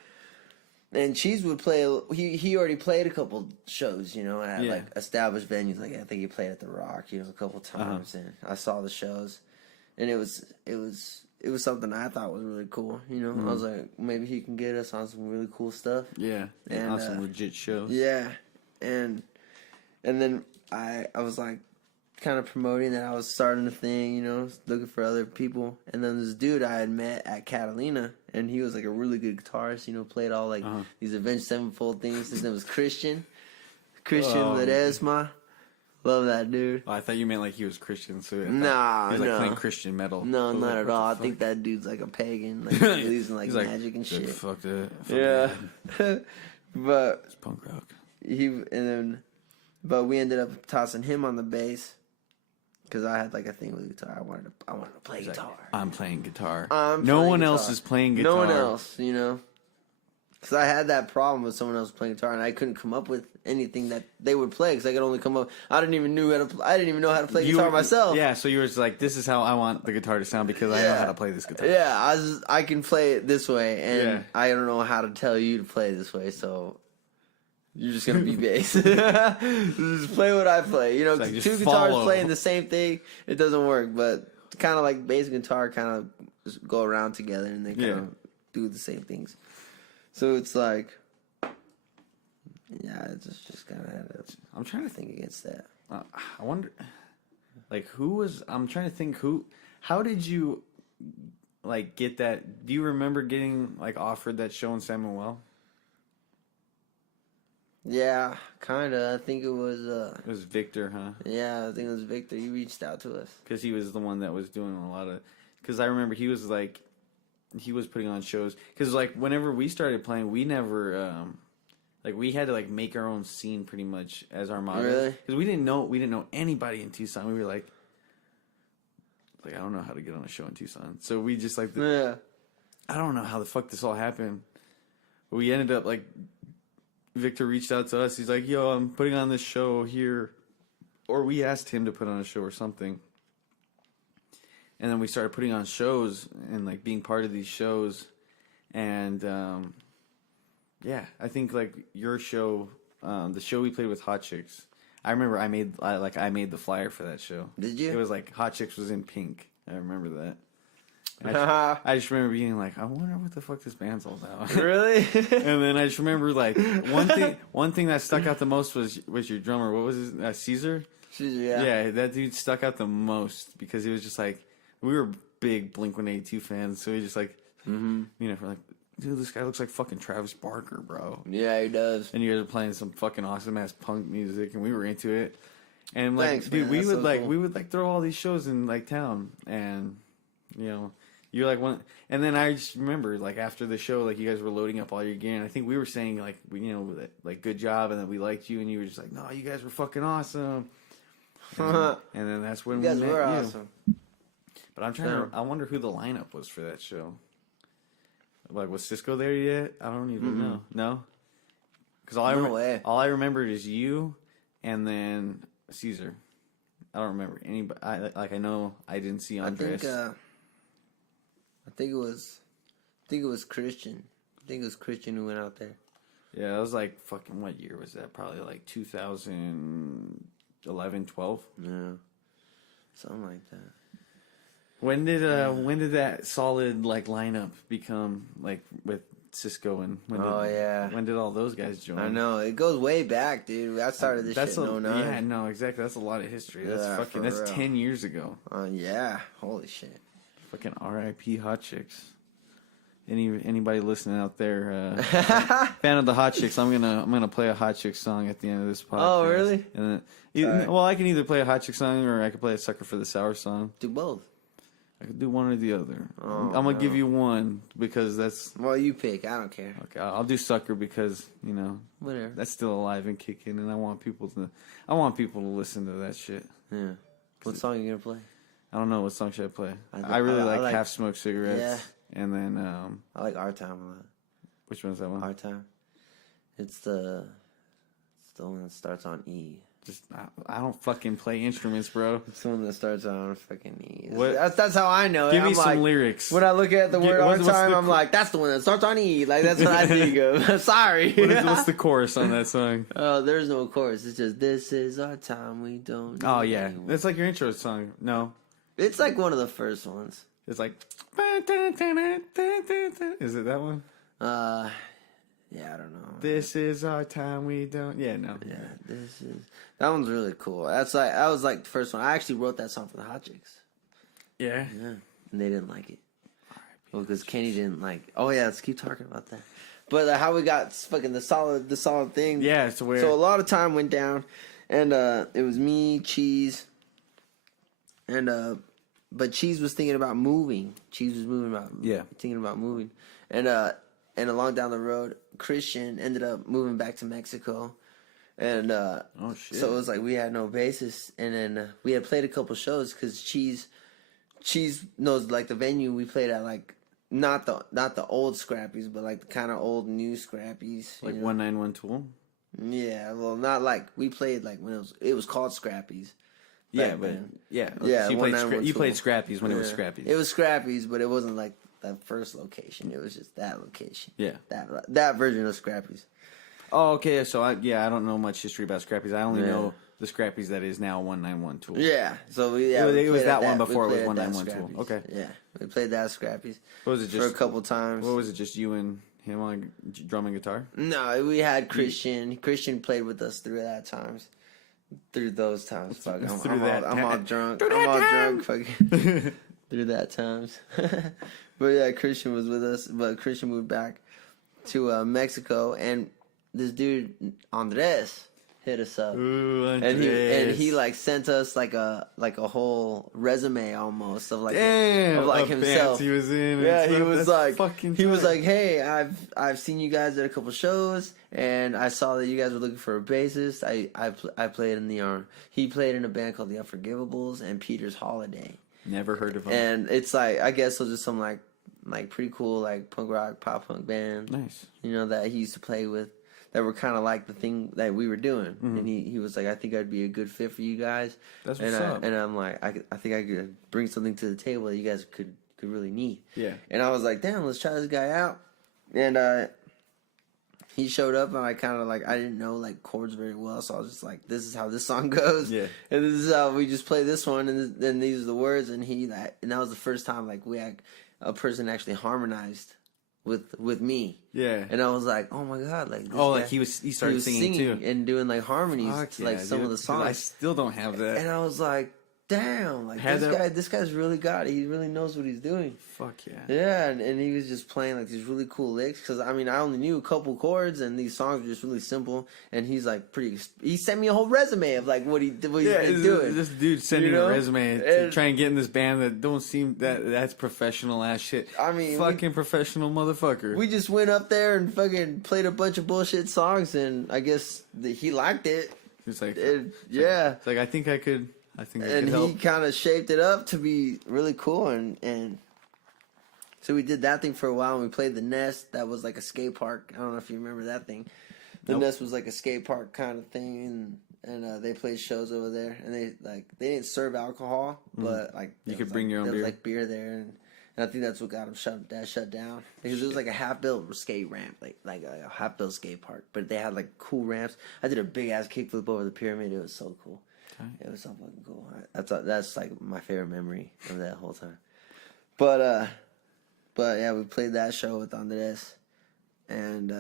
And Cheese would play. He already played a couple shows, at like established venues. Like I think he played at the Rock, a couple times, and I saw the shows, and it was something I thought was really cool. I was like, maybe he can get us on some really cool stuff. Yeah, and on some legit shows. Yeah, and then I was like, kind of promoting that I was starting a thing, looking for other people. And then this dude I had met at Catalina, and he was like a really good guitarist, played all like these Avenged Sevenfold things. His name was Christian Ledesma. Love that dude. Oh, I thought you meant like he was Christian, so nah, he was like playing Christian metal. No, not at all. I think that dude's like a pagan, like believes in like magic and shit. Fuck that. Yeah, but it's punk rock. But we ended up tossing him on the bass. Because I had like a thing with guitar. I wanted to play guitar. Like, I'm playing guitar. No one else is playing guitar. No one else, Because I had that problem with someone else playing guitar, and I couldn't come up with anything that they would play. Because I could only come up. I didn't even know how to play guitar myself. Yeah, so you were just like, this is how I want the guitar to sound because I know how to play this guitar. Yeah, I can play it this way, and I don't know how to tell you to play this way. So you're just gonna be bass. Just play what I play. Like two guitars playing the same thing, it doesn't work. But kind of like bass and guitar kind of just go around together, and they kind of do the same things. So it's like, it's just kind of had to. I'm trying to think against that. I wonder, like, who was? I'm trying to think who. How did you, like, get that? Do you remember getting like offered that show in San Manuel? Yeah, kind of. I think it was... it was Victor, huh? Yeah, I think it was Victor. He reached out to us. Because he was the one that was doing a lot of... Because I remember he was, like... He was putting on shows. Because, like, whenever we started playing, we never... like, we had to, like, make our own scene, pretty much, as our motto. Really? Because we didn't know anybody in Tucson. We were like... I don't know how to get on a show in Tucson. So we just, like... I don't know how the fuck this all happened. But we ended up, like... Victor reached out to us. He's like, yo, I'm putting on this show here. Or we asked him to put on a show or something. And then we started putting on shows and, like, being part of these shows. And, I think, like, your show, the show we played with Hotchiks, I remember I made the flyer for that show. Did you? It was, like, Hotchiks was in pink. I remember that. I just remember being like, I wonder what the fuck this band's all about. Really? And then I just remember like one thing that stuck out the most was your drummer. What was his Caesar? Caesar, yeah. Yeah, that dude stuck out the most because he was just like, we were big Blink-182 fans, so he just like, we're like, dude, this guy looks like fucking Travis Barker, bro. Yeah, he does. And you guys are playing some fucking awesome ass punk music, and we were into it. And like, Thanks, dude, man. we would so cool. we would like throw all these shows in like town, and you're like one, and then I just remember like after the show, like you guys were loading up all your gear, and I think we were saying like like good job, and that we liked you, and you were just like, no, you guys were fucking awesome. And then that's when you guys we met were you. awesome. But I'm trying to. I wonder who the lineup was for that show. Like, was Cisco there yet? I don't even know. No, because all I remembered is you, and then Caesar. I don't remember anybody. I know I didn't see Andres. I think it was Christian. I think it was Christian who went out there. Yeah, it was like fucking, what year was that? Probably like 2011, 12? Yeah. Something like that. When did that solid like lineup become like with Cisco and when did all those guys join? I know, it goes way back, dude. I started this shit in 09. Yeah, no, exactly. That's a lot of history. That's 10 years ago. Yeah, holy shit. Fucking R.I.P. Hotchiks. Anybody listening out there, fan of the Hotchiks? I'm gonna play a Hotchiks song at the end of this podcast. Oh, really? And then, well, I can either play a Hotchiks song or I can play a Sucker for the Sour song. Do both. I could do one or the other. Oh, I'm gonna give you one because that's. Well, you pick. I don't care. Okay, I'll do Sucker because Whatever. that's still alive and kicking, and I want people to listen to that shit. Yeah. What song are you gonna play? I don't know what song should I play. I really like Half Smoked Cigarettes. Yeah. And then I like Our Time a lot. Which one's that one? Our Time. It's the one that starts on E. I don't fucking play instruments, bro. It's the one that starts on fucking E. What? That's how I know it. Give me I'm some like, lyrics. When I look at the word Our what's Time, I'm like, that's the one that starts on E. Like, that's what I think of. Sorry. What's the chorus on that song? Oh, there's no chorus. It's just, this is our time, we don't Oh, yeah. anyone. It's like your intro song. No. It's like one of the first ones. It's like... Is it that one? Yeah, I don't know. This is our time, we don't... Yeah, no. Yeah, this is... That one's really cool. That was like the first one. I actually wrote that song for the Hotchiks. Yeah? Yeah. And they didn't like it. Well, because Kenny didn't like... Oh, yeah, let's keep talking about that. But how we got fucking the solid thing. Yeah, it's weird. So a lot of time went down. And it was me, Cheese, and... But Cheese was thinking about moving. Cheese was thinking about moving. And along down the road, Christian ended up moving back to Mexico. And oh, shit. So it was like we had no bassist. And then we had played a couple shows because Cheese knows like the venue we played at, like not the old Scrappies, but like the kind of old new Scrappies. Like 191 Tool? Yeah, well, not like we played like when it was called Scrappies. Yeah, but yeah. Yeah, So you played Scrappies when it was Scrappies. It was Scrappies, but it wasn't like that first location. It was just that location. Yeah. That version of Scrappies. Oh, okay. So I don't know much history about Scrappies. I only know the Scrappies that is now 191 Tool. Yeah. So it was that one before it was 191 Tool. Okay. Yeah, we played that Scrappies. What was it? Just for a couple times? What was it? Just you and him on drum and guitar? No, we had Christian. Christian played with us through those times. Fuck, I'm all drunk. Fucking through that times. But yeah, Christian was with us. But Christian moved back to Mexico, and this dude Andres hit us up. Ooh, and he like sent us like a whole resume almost of like damn, of like himself. He was in. Yeah, he was like was like, hey, I've seen you guys at a couple shows, and I saw that you guys were looking for a bassist. I played in he played in a band called the Unforgivables and Peter's Holiday. Never heard of him. And it's like, I guess it was just some like pretty cool like punk rock pop punk band. Nice. That he used to play with. That were kind of like the thing that we were doing, and he was like, "I think I'd be a good fit for you guys." That's what's up. And I'm like, I think I could bring something to the table that you guys could really need. Yeah. And I was like, "Damn, let's try this guy out." And he showed up, and I kind of like, I didn't know like chords very well, so I was just like, "This is how this song goes." Yeah. And this is how we just play this one, and then these are the words, and that was the first time like we had a person actually harmonized with me. Yeah. And I was like, oh my god, like this guy, like he started singing too and doing like harmonies to like some of the songs. Dude, I still don't have that. And I was like, damn, like this guy's really got it. He really knows what he's doing. Fuck yeah. Yeah, and he was just playing like these really cool licks because I mean I only knew a couple chords and these songs were just really simple. And he's like he sent me a whole resume of like what he's been doing. This dude sending a resume to try and get in this band that don't seem that's professional ass shit. I mean, fucking professional motherfucker. We just went up there and fucking played a bunch of bullshit songs, and I guess he liked it. It's like it's like I think I could and he kind of shaped it up to be really cool, and so we did that thing for a while, and we played the Nest. That was like a skate park. I don't know if you remember that thing. The Nest was like a skate park kind of thing, and they played shows over there, and they didn't serve alcohol, but like you could bring your own beer. There was like beer there, and I think that's what got them shut down because it was like a half-built skate ramp, like a half-built skate park, but they had like cool ramps. I did a big ass kickflip over the pyramid. It was so cool. It was so fucking cool. That's like my favorite memory of that whole time. But yeah, we played that show with Andres, and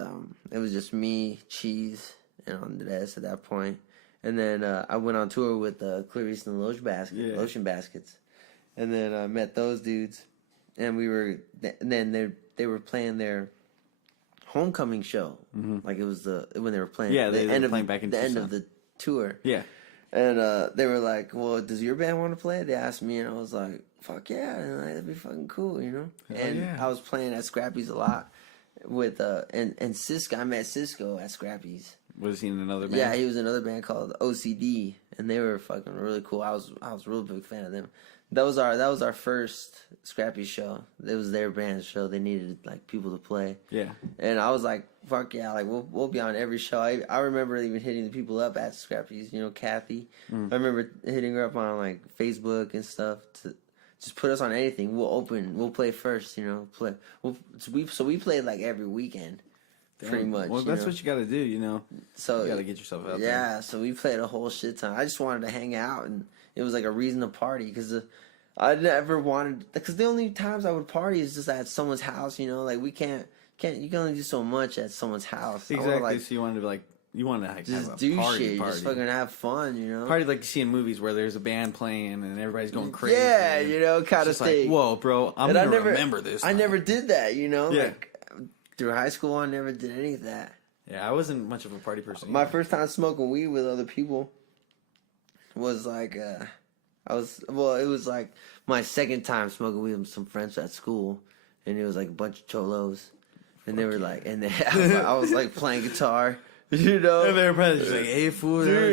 it was just me, Cheese, and Andres at that point. And then I went on tour with Clarice and the Lotion Baskets, and then I met those dudes, and then they were playing their homecoming show. Like it was when they were playing. Yeah, the end were of playing back in the Tucson. end of the tour. Yeah. And they were like, "Well, does your band want to play?" They asked me, and I was like, "Fuck yeah, and that'd be fucking cool, you know." And yeah. I was playing at Scrappy's a lot with and Cisco. I met Cisco at Scrappy's. Was he in another band? Yeah, he was in another band called OCD, and they were fucking really cool. I was a real big fan of them. That was our first Scrappy show. It was their band show. They needed like people to play. Yeah. And I was like, fuck yeah, like we'll be on every show. I remember even hitting the people up at Scrappy's, you know, Kathy. I remember hitting her up on like Facebook and stuff to just put us on anything. We'll play first, you know, so we played like every weekend. Pretty much. Well, that's what you got to do, you know. So you got to get yourself out there. Yeah, so we played a whole shit ton. I just wanted to hang out, and it was like a reason to party because I never wanted. Because the only times I would party is just at someone's house, you know. Like we can't. You can only do so much at someone's house. Exactly. Like, so you wanted to like just have a do party, shit, just fucking have fun, you know. Party like you see in movies where there's a band playing and everybody's going crazy. Yeah, you know, kind of thing. Like, whoa, bro, I'm gonna remember this. I never did that, you know. Yeah. Like through high school, I never did any of that. Yeah, I wasn't much of a party person. My first time smoking weed with other people was like, it was like my second time smoking weed with some friends at school, and it was like a bunch of cholos, and they were like, I was like playing guitar, you know. And they were probably just like, "Hey, fool, dude, it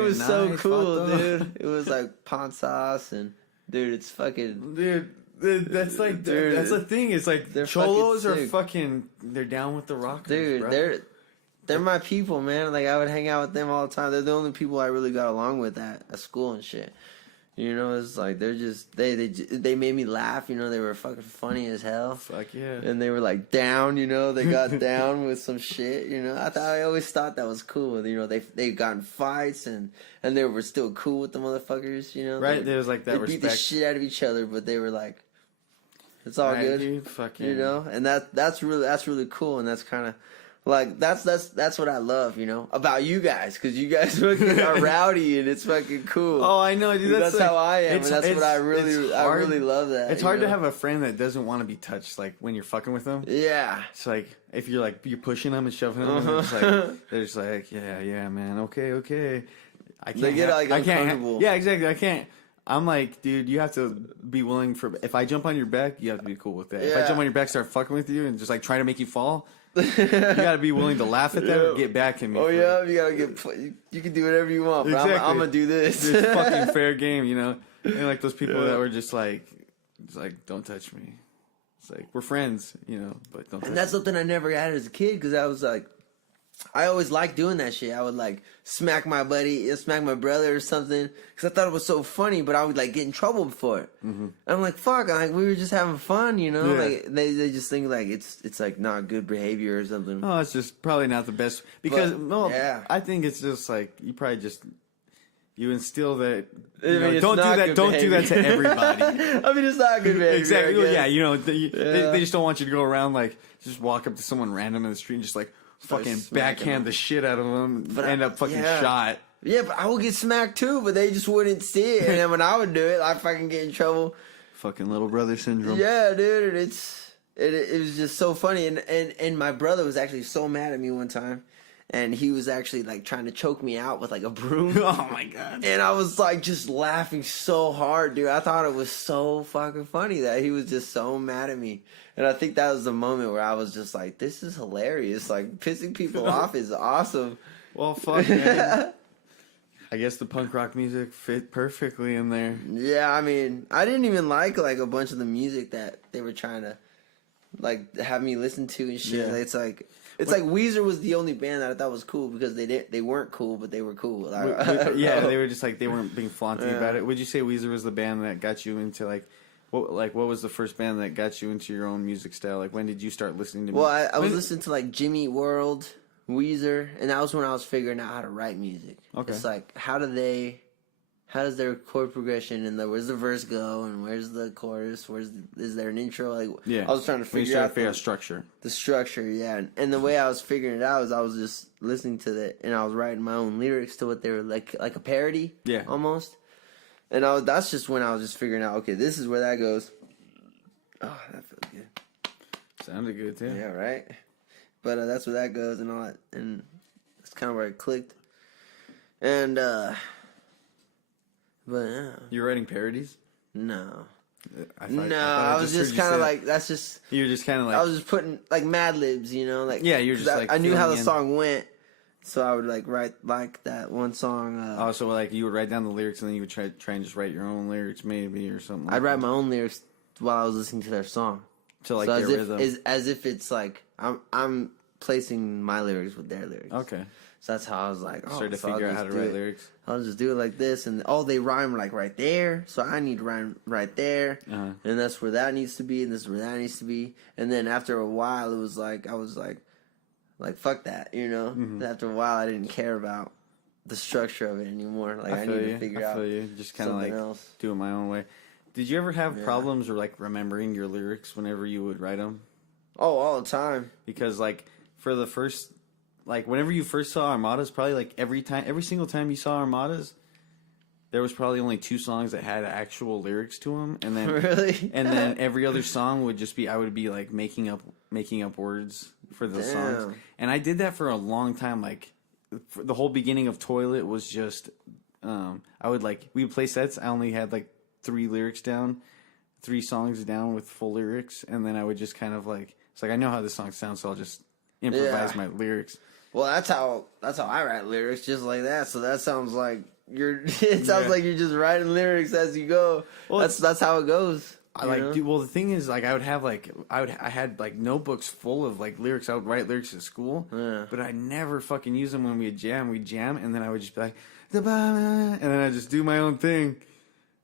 was nice, so cool, fuck dude. It was like pan sauce, and dude, it's fucking dude. That's like, dude, that's the thing. It's like they're cholos fucking are sick. fucking. They're down with the rockers, dude. bro. They're my people, man. Like I would hang out with them all the time. They're the only people I really got along with at school and shit. You know, it's like they're just they made me laugh. You know, they were fucking funny as hell. Fuck yeah. And they were like down. You know, they got down with some shit. You know, I always thought that was cool. You know, they got in fights and they were still cool with the motherfuckers. You know, Right? There was like that they respect. beat the shit out of each other, but they were like, it's all Right, good. dude, fucking. You know, and that's really cool, and that's kind of. Like that's what I love, you know, about you guys, because you guys fucking are rowdy and it's fucking cool. Oh, I know, dude. That's like, how I am, and that's what I really love that. It's hard to have a friend that doesn't want to be touched, like when you're fucking with them. Yeah. It's like if you're pushing them and shoving them, and it's like they're just like, yeah, man, okay. I can't. They get like uncomfortable. Yeah, exactly. I can't. I'm like, dude, you have to be willing for. If I jump on your back, you have to be cool with that. Yeah. If I jump on your back, start fucking with you, and just like try to make you fall. You gotta be willing to laugh at that or get back at me. Oh yeah, you gotta you can do whatever you want, but exactly. I'm gonna do this. It's fucking fair game, you know. And like those people that were just like, don't touch me. It's like we're friends, you know, but don't. And that's something I never had as a kid because I was like, I always liked doing that shit. I would like smack my brother or something because I thought it was so funny, but I would like get in trouble for it. Mm-hmm. I'm like, fuck, we were just having fun, you know. Yeah. Like they just think like it's like not good behavior or something. Oh, it's just probably not the best because yeah. I think it's just like you probably just you instill that. I mean, don't do that. Don't do that to everybody. I mean, it's not good behavior. Exactly. Well, yeah, you know, they just don't want you to go around like just walk up to someone random in the street and just like. Fucking backhand the shit out of them, but end up fucking shot. Yeah, but I would get smacked too, but they just wouldn't see it. And then when I would do it, I'd fucking get in trouble. Fucking little brother syndrome. Yeah, dude, it was just so funny. And my brother was actually so mad at me one time, and he was actually like trying to choke me out with like a broom. Oh my god! And I was like just laughing so hard, dude. I thought it was so fucking funny that he was just so mad at me. And I think that was the moment where I was just like, this is hilarious. Like, pissing people off is awesome. Well, fuck, man. I guess the punk rock music fit perfectly in there. Yeah, I mean, I didn't even like a bunch of the music that they were trying to, like, have me listen to and shit. Yeah. It's like Weezer was the only band that I thought was cool because they weren't cool, but they were cool. Yeah, they were just like, they weren't being flaunty about it. Would you say Weezer was the band that got you into, like, what was the first band that got you into your own music style? Like, when did you start listening to music? Well, I was listening to, like, Jimmy Eat World, Weezer, and that was when I was figuring out how to write music. Okay. It's like, how does their chord progression and where's the verse go and where's the chorus? Is there an intro? Like, yeah. I was trying to figure out structure. The structure, yeah. And the way I was figuring it out is I was just listening to it and I was writing my own lyrics to what they were like a parody, almost. And that's just when I was just figuring out, okay, this is where that goes. Oh, that feels good. Sounded good too. Yeah, right. But that's where that goes and all that, and that's kind of where it clicked. And but yeah. You're writing parodies? No. I was just kind of like, that's just... You're just kind of like... I was just putting, like, Mad Libs, you know? Like, yeah, you're just like... I knew how the song went, so I would, like, write, like, that one song. So, like, you would write down the lyrics, and then you would try and just write your own lyrics, maybe, or something I'd write my own lyrics while I was listening to their song. To, like, so their rhythm. As if it's, like, I'm placing my lyrics with their lyrics. Okay. So that's how I was like, started to figure out how to write lyrics. I'll just do it like this, and they rhyme like right there, so I need to rhyme right there, and that's where that needs to be, and this is where that needs to be, and then after a while, it was like, I was like fuck that, you know? Mm-hmm. After a while, I didn't care about the structure of it anymore. Like, I need to figure out just kind of like else. Do it my own way. Did you ever have problems or like remembering your lyrics whenever you would write them? Oh, all the time. Because like for the first... Like, whenever you first saw Armadas, probably, like, every single time you saw Armadas, there was probably only 2 songs that had actual lyrics to them. And then, really? And then every other song would just be, I would be, like, making up words for the songs. And I did that for a long time. Like, for the whole beginning of Toilet was just, I would, like, we would play sets. I only had, like, 3 songs down with full lyrics. And then I would just kind of, like, it's like, I know how this song sounds, so I'll just improvise my lyrics. Well, that's how I write lyrics, just like that. So that sounds like it sounds like you're just writing lyrics as you go. Well, that's how it goes. Well, the thing is, like, I had like notebooks full of like lyrics. I would write lyrics at school, but I never fucking use them when we'd jam, and then I would just be like, and then I just do my own thing.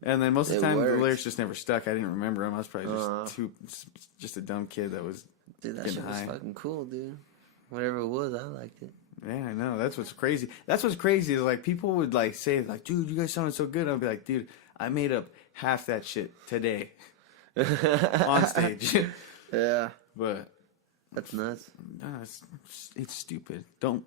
And then most of the time, the lyrics just never stuck. I didn't remember them. I was probably just a dumb kid that was. Dude, that shit was fucking cool, dude. Whatever it was, I liked it. Yeah, I know. That's what's crazy. That's what's crazy is like people would like say like, dude, you guys sounded so good. I'd be like, dude, I made up half that shit today on stage. Yeah, but that's nuts. No, it's stupid. Don't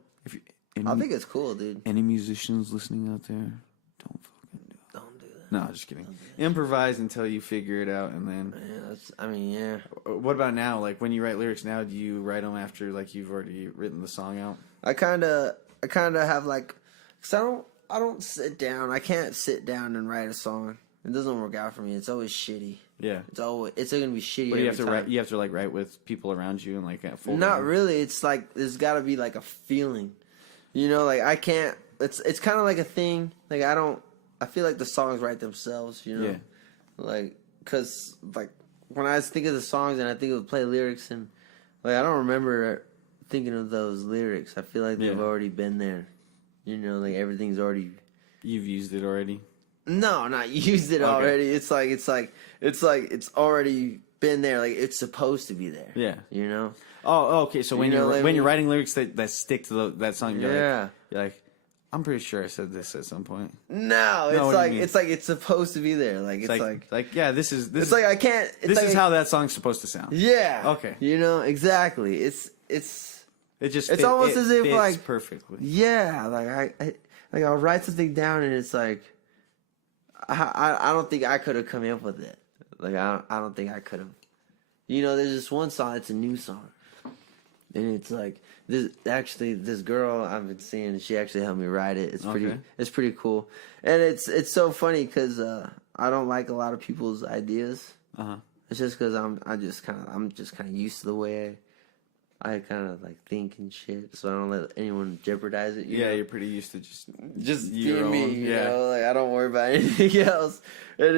I think it's cool, dude. Any musicians listening out there, don't fucking do it. Don't do that. No, just kidding. Improvise until you figure it out, and then. Yeah. What about now? Like when you write lyrics now, do you write them after like you've already written the song out? I kind of have like, cause I don't sit down. I can't sit down and write a song. It doesn't work out for me. It's always shitty. Yeah. It's gonna be shitty. But you have to write. You have to like write with people around you and like at full. Not really. It's like there's got to be like a feeling. You know, like I can't. It's kind of like a thing. Like I feel like the songs write themselves. You know. Yeah. Like, cause like. When I think of the songs and I think of play lyrics and like I don't remember thinking of those lyrics. I feel like they've already been there. You know, like everything's already. You've used it already. No, not used it already. It's like it's already been there. Like it's supposed to be there. Yeah. You know. Oh, okay. So when you're writing lyrics that stick to that song, you're like, I'm pretty sure I said this at some point. No, it's like it's supposed to be there. Like it's like yeah, this is. It's like I can't. This is how that song's supposed to sound. Yeah. Okay. You know exactly. It's almost as if like perfectly. Yeah, like I'll write something down and it's like I don't think I could have come up with it. Like I don't think I could have. You know, there's this one song. It's a new song, and it's like. This girl I've been seeing, she actually helped me write it. It's pretty cool, and it's so funny because I don't like a lot of people's ideas. It's just because I'm just kind of used to the way I kind of like think and shit, so I don't let anyone jeopardize it. You know? You're pretty used to just your me. You know, like I don't worry about anything else, and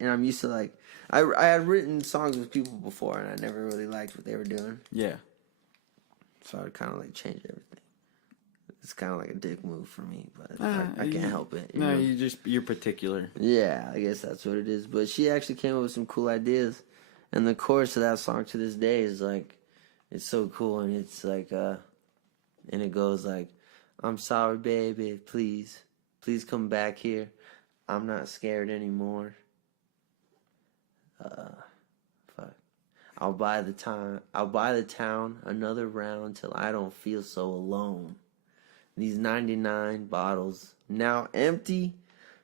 I'm used to like. I had written songs with people before, and I never really liked what they were doing. Yeah. So I would kind of like change everything. It's kind of like a dick move for me, but I can't help it. You know? You're particular. Yeah, I guess that's what it is. But she actually came up with some cool ideas, and the chorus of that song to this day is like, it's so cool, and it's like, and it goes like, I'm sorry, baby, please come back here. I'm not scared anymore. Fuck. I'll buy the town another round till I don't feel so alone. These 99 bottles, now empty,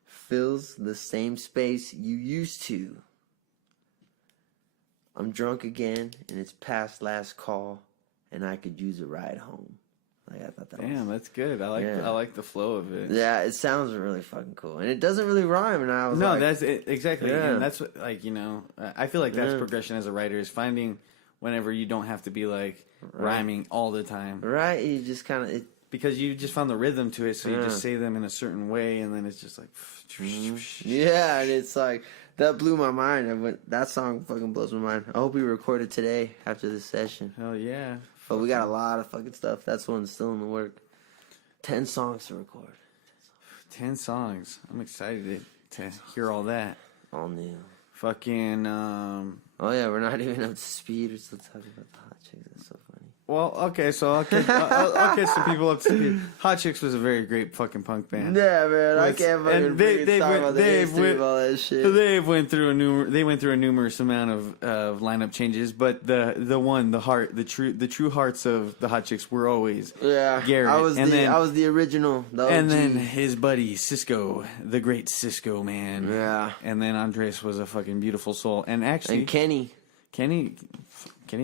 fills the same space you used to. I'm drunk again, and it's past last call, and I could use a ride home. Like, I thought that Damn, that's good. I like the flow of it. Yeah, it sounds really fucking cool, and it doesn't really rhyme. And I was that's it, exactly. Yeah. And that's what, like, I feel like that's progression as a writer, is finding whenever you don't have to be like rhyming all the time. Right, you just kind of because you just found the rhythm to it, so you just say them in a certain way, and then it's just like, yeah, and it's like that blew my mind. That song fucking blows my mind. I hope we record it today after this session. Hell yeah! But we got a lot of fucking stuff. That's one's still in the work. 10 songs to record. 10 songs. I'm excited to hear all that. All new. Fucking. Oh yeah, we're not even up to speed. We're still talking about the Hotchiks. That's so funny. Well, okay, so I'll get some people up to speed. Hotchiks was a very great fucking punk band. Yeah, man, I can't fucking talk about the history of all that shit. They went through a numerous amount of lineup changes, but the true hearts of the Hotchiks were always Garrett. I was the original. The OG. And then his buddy Cisco, the great Cisco man. Yeah. And then Andres was a fucking beautiful soul, and actually Kenny's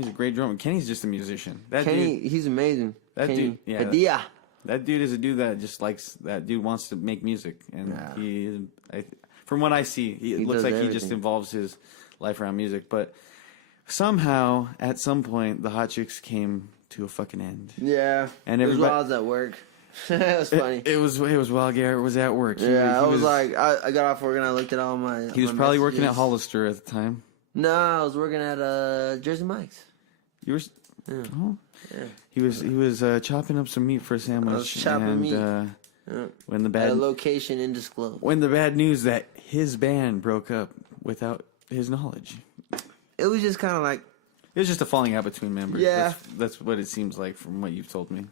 a great drummer. Kenny's just a musician. He's amazing. Dude, yeah. Padilla. That dude is a dude that just likes. That dude wants to make music, and from what I see, he looks like everything. He just involves his life around music. But somehow, at some point, the Hotchiks came to a fucking end. Yeah, and everybody while I was at work. It was funny. It was while Garrett was at work. I was like, I got off work and I looked at all my. He was probably working at Hollister at the time. No, I was working at Jersey Mike's. You were? Yeah. Oh. Yeah. He was chopping up some meat for a sandwich. I was chopping meat. When the bad at a location undisclosed. When the bad news that his band broke up without his knowledge. It was just kind of like. It was just a falling out between members. Yeah. That's what it seems like from what you've told me.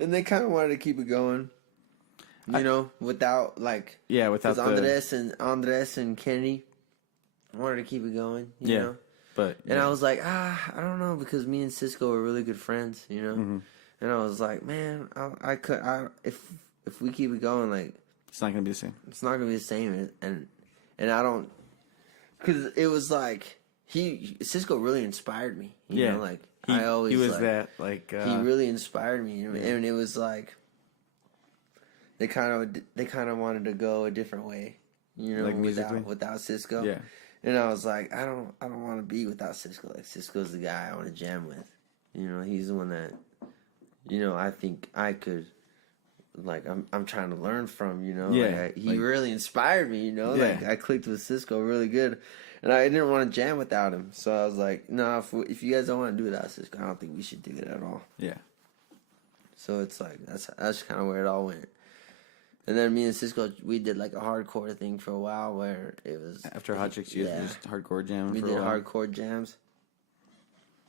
And they kind of wanted to keep it going. Without like. Yeah, without Andres and Kenny. Wanted to keep it going, you know? And I was like, I don't know, because me and Cisco were really good friends, you know? Mm-hmm. And I was like, man, if we keep it going, like... It's not going to be the same. It's not going to be the same, and I don't... Because it was like, Cisco really inspired me, you know? Like, he was like, that, like... he really inspired me, and it was like... They kind of wanted to go a different way, you know, like without Cisco. Yeah. And I was like, I don't want to be without Cisco. Like, Cisco's the guy I want to jam with. You know, he's the one that, you know, I think I could, like, I'm trying to learn from, you know. Yeah. Like, he really inspired me, you know. Yeah. Like, I clicked with Cisco really good. And I didn't want to jam without him. So I was like, no, if you guys don't want to do it without Cisco, I don't think we should do it at all. Yeah. So it's like, that's kind of where it all went. And then me and Cisco, we did like a hardcore thing for a while where it was... After Hotchiks, you just hardcore jam We did hardcore jams.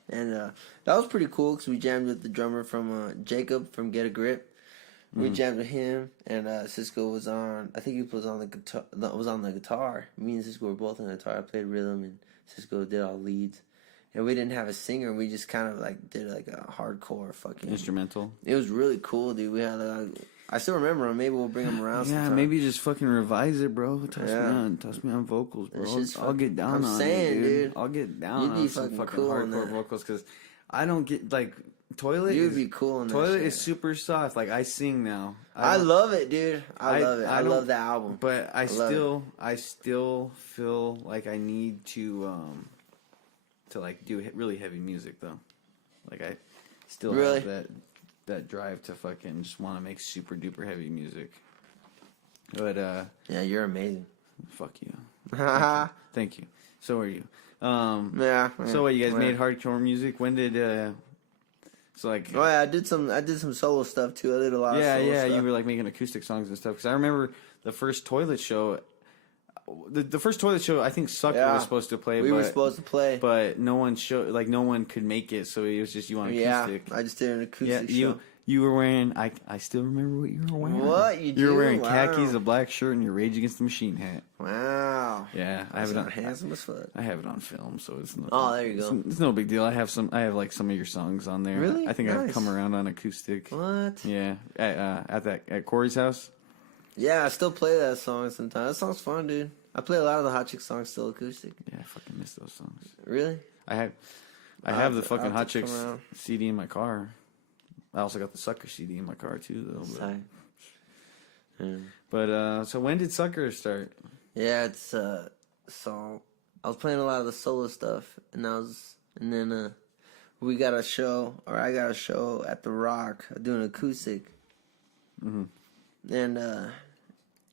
And that was pretty cool because we jammed with the drummer from Jacob from Get a Grip. We jammed with him, and Cisco was on... I think he was on the guitar. Me and Cisco were both on the guitar. I played rhythm, and Cisco did all leads. And we didn't have a singer. We just kind of like did like a hardcore fucking... Instrumental. It was really cool, dude. We had I still remember him. Maybe we'll bring him around sometime. Maybe just fucking revise it, bro. Toss me on vocals, bro. I'll get down on it, dude. I'll get down on some fucking cool hardcore vocals because I don't get, like, Toilet. You'd be cool on that Toilet is super soft. Like, I sing now. I love it, dude. I love it. I love the album. But I still feel like I need to like do really heavy music though. Like I still have that drive to fucking just want to make super duper heavy music. But yeah, you're amazing. Fuck you. Thank you. So are you. Yeah. So what, you guys made hardcore music? When did so like? Oh yeah, I did some solo stuff too. I did a lot of solo stuff. You were like making acoustic songs and stuff. Because I remember the first Toilet show. The first Toilet show, I think Sucker was supposed to play. We were supposed to play, but no one no one could make it, so it was just you on acoustic. Yeah, I just did an acoustic show. You were wearing. I still remember what you were wearing. What you were wearing khakis, a black shirt, and your Rage Against the Machine hat. Wow. Yeah, I have it on. Handsome as fuck. I have it on film, so it's no. Oh, there you go. It's no big deal. I have like some of your songs on there. Really? I think I've come around on acoustic. What? Yeah, at Corey's house. Yeah, I still play that song sometimes. That song's fun, dude. I play a lot of the Hotchiks songs still acoustic. Yeah, I fucking miss those songs. Really? I have the fucking I'll have to Hotchiks come around. CD in my car. I also got the Sucker CD in my car too, though. But so when did Sucker start? Yeah, it's so I was playing a lot of the solo stuff, and then I got a show at the Rock doing acoustic, and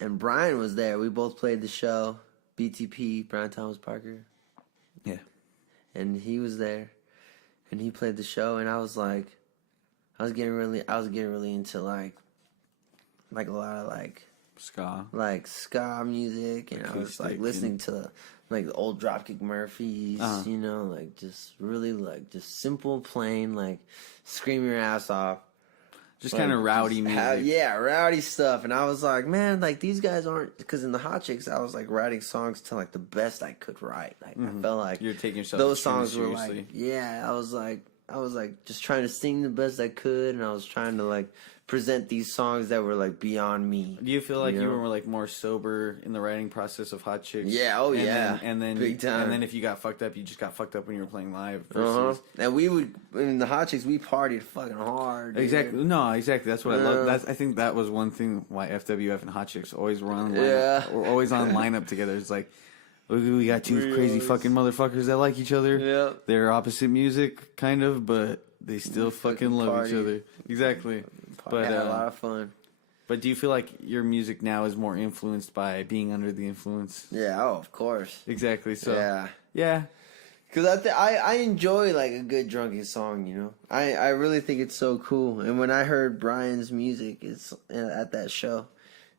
Brian was there. We both played the show. BTP, Brian Thomas Parker. Yeah, and he was there, and he played the show, and I was getting really into like a lot of ska music, and I was like listening to like the old Dropkick Murphys, you know, like just really like just simple, plain, like scream your ass off. just kind of rowdy music. Rowdy stuff. And I was like, man, like these guys aren't, because in the Hotchiks, I was like writing songs to like the best I could write. Like I felt like you're taking yourself those songs seriously. were like, I was like just trying to sing the best I could, and I was trying to like present these songs that were like beyond me. Do you feel like you were like more sober in the writing process of Hotchiks? Yeah, and then big time. And then if you got fucked up, you just got fucked up when you were playing live. And we would in the Hotchiks, we partied fucking hard. Dude. Exactly. No, exactly. That's what I love. I think that was one thing why FWF and Hotchiks always were on lineup. Yeah. We're always on lineup together. It's like, we got two crazy fucking motherfuckers that like each other. Yeah. They're opposite music, kind of, but they still fucking love party. each other. Exactly. But had a lot of fun. But do you feel like your music now is more influenced by being under the influence? Yeah. Oh, of course. Exactly. So yeah. Because I enjoy like a good drunken song, you know. I really think it's so cool. And when I heard Brian's music, at that show,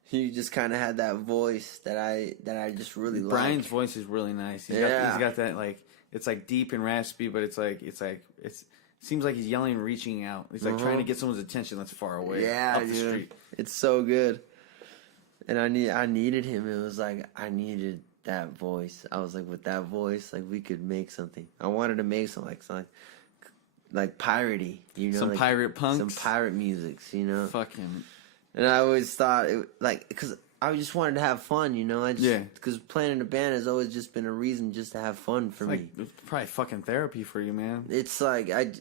he just kind of had that voice that I just really like. Brian's voice is really nice. He's got that like, it's like deep and raspy, but it's seems like he's yelling and reaching out. He's like trying to get someone's attention that's far away. Up the street. It's so good. And I needed him. It was like I needed that voice. I was like, with that voice, like we could make something. I wanted to make something like piratey, you know, some like, pirate punks, some pirate musics, you know. Fucking. And I always thought because I just wanted to have fun, you know. Because playing in a band has always just been a reason just to have fun for me. It's probably fucking therapy for you, man. It's like I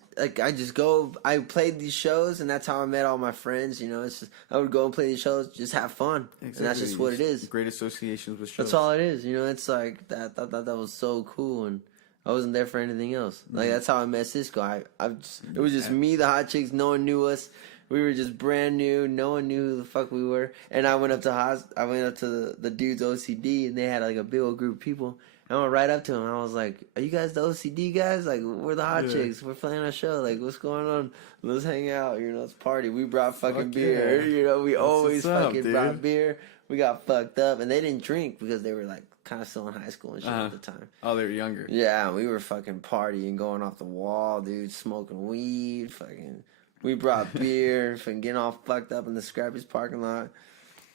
just go. I played these shows, and that's how I met all my friends. You know, it's just, I would go and play these shows, just have fun, and that's just what it is. Great associations with shows. That's all it is. You know, it's like that. I thought that was so cool, and I wasn't there for anything else. Like that's how I met Cisco. It was just me, the Hotchiks. No one knew us. We were just brand new. No one knew who the fuck we were. And I went up to the dude's OCD, and they had like a big old group of people. And I went right up to him. And I was like, "Are you guys the OCD guys? Like, we're the Hotchiks. We're playing a show. Like, what's going on? Let's hang out. You know, let's party. We brought fucking beer. You know, we always fucking brought beer. We got fucked up, and they didn't drink because they were like kind of still in high school and shit at the time. Oh, they were younger. Yeah, we were fucking partying, going off the wall, dude, smoking weed, fucking." We brought beer, fucking getting all fucked up in the Scrappy's parking lot.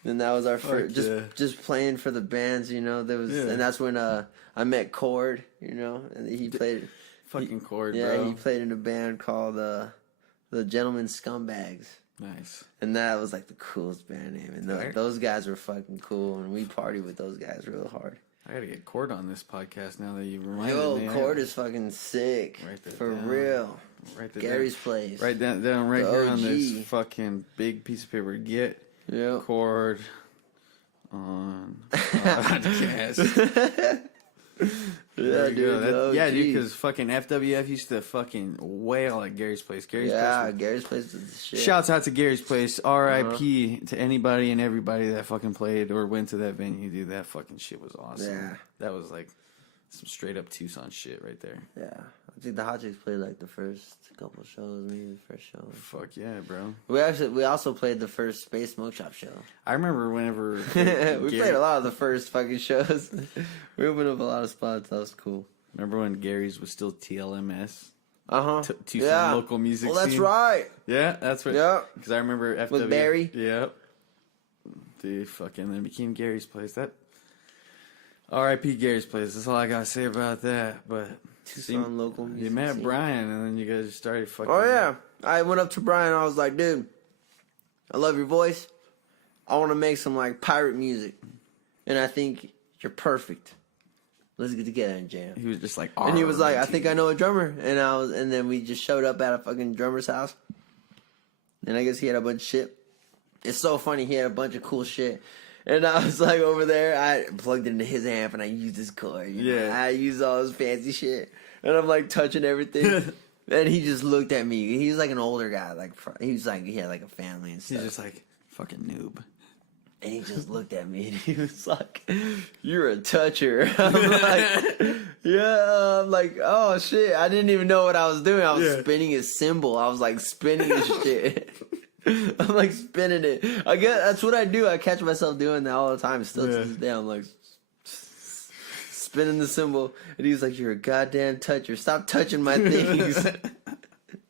And that was our first, just playing for the bands, you know. And that's when I met Cord, you know, and he played. Fucking Cord, yeah, bro. he played in a band called the Gentlemen Scumbags. Nice. And that was like the coolest band name. And those guys were fucking cool, and we partied with those guys real hard. I gotta get Cord on this podcast now that you reminded me. Yo, Cord is fucking sick. Right there, for real. Right there. Gary's place. Right down right here on this fucking big piece of paper. Get Cord on podcast. Yeah, dude. Dude, because fucking FWF used to fucking wail at Gary's place. Gary's place is the shit. Shouts out to Gary's place. R.I.P. to anybody and everybody that fucking played or went to that venue, dude. That fucking shit was awesome. Yeah. That was like some straight up Tucson shit right there. Yeah. I think the Hotchiks played like the first couple shows, maybe the first show. Fuck yeah, bro. We also played the first Space Smoke Shop show. I remember whenever we played a lot of the first fucking shows. We opened up a lot of spots. That was cool. Remember when Gary's was still TLMS? Tucson local music scene. Oh, that's right. Yeah, that's right. Yeah. Because I remember FW. With Barry? Yep. Dude, fucking then became Gary's place. That R.I.P. Gary's place. That's all I gotta say about that. But Tucson local music you met scene. Brian, and then you guys just started fucking. Oh yeah, I went up to Brian. And I was like, dude, I love your voice. I want to make some like pirate music, and I think you're perfect. let's get together and jam. He was just like, and he was like, I think I know a drummer. And then we just showed up at a fucking drummer's house. And I guess he had a bunch of shit. It's so funny. He had a bunch of cool shit. And I was like over there. I plugged it into his amp and I used his cord. You know? I used all his fancy shit. And I'm like touching everything. And he just looked at me. He was like an older guy. Like he had like a family and stuff. He's just like, fucking noob. And he just looked at me and he was like, "You're a toucher." I'm like, "Yeah." I'm like, "Oh shit!" I didn't even know what I was doing. I was spinning his cymbal. I was like spinning his shit. I'm like spinning it. I guess that's what I do. I catch myself doing that all the time. Still to this day, I'm like spinning the cymbal. And he was like, "You're a goddamn toucher. Stop touching my things."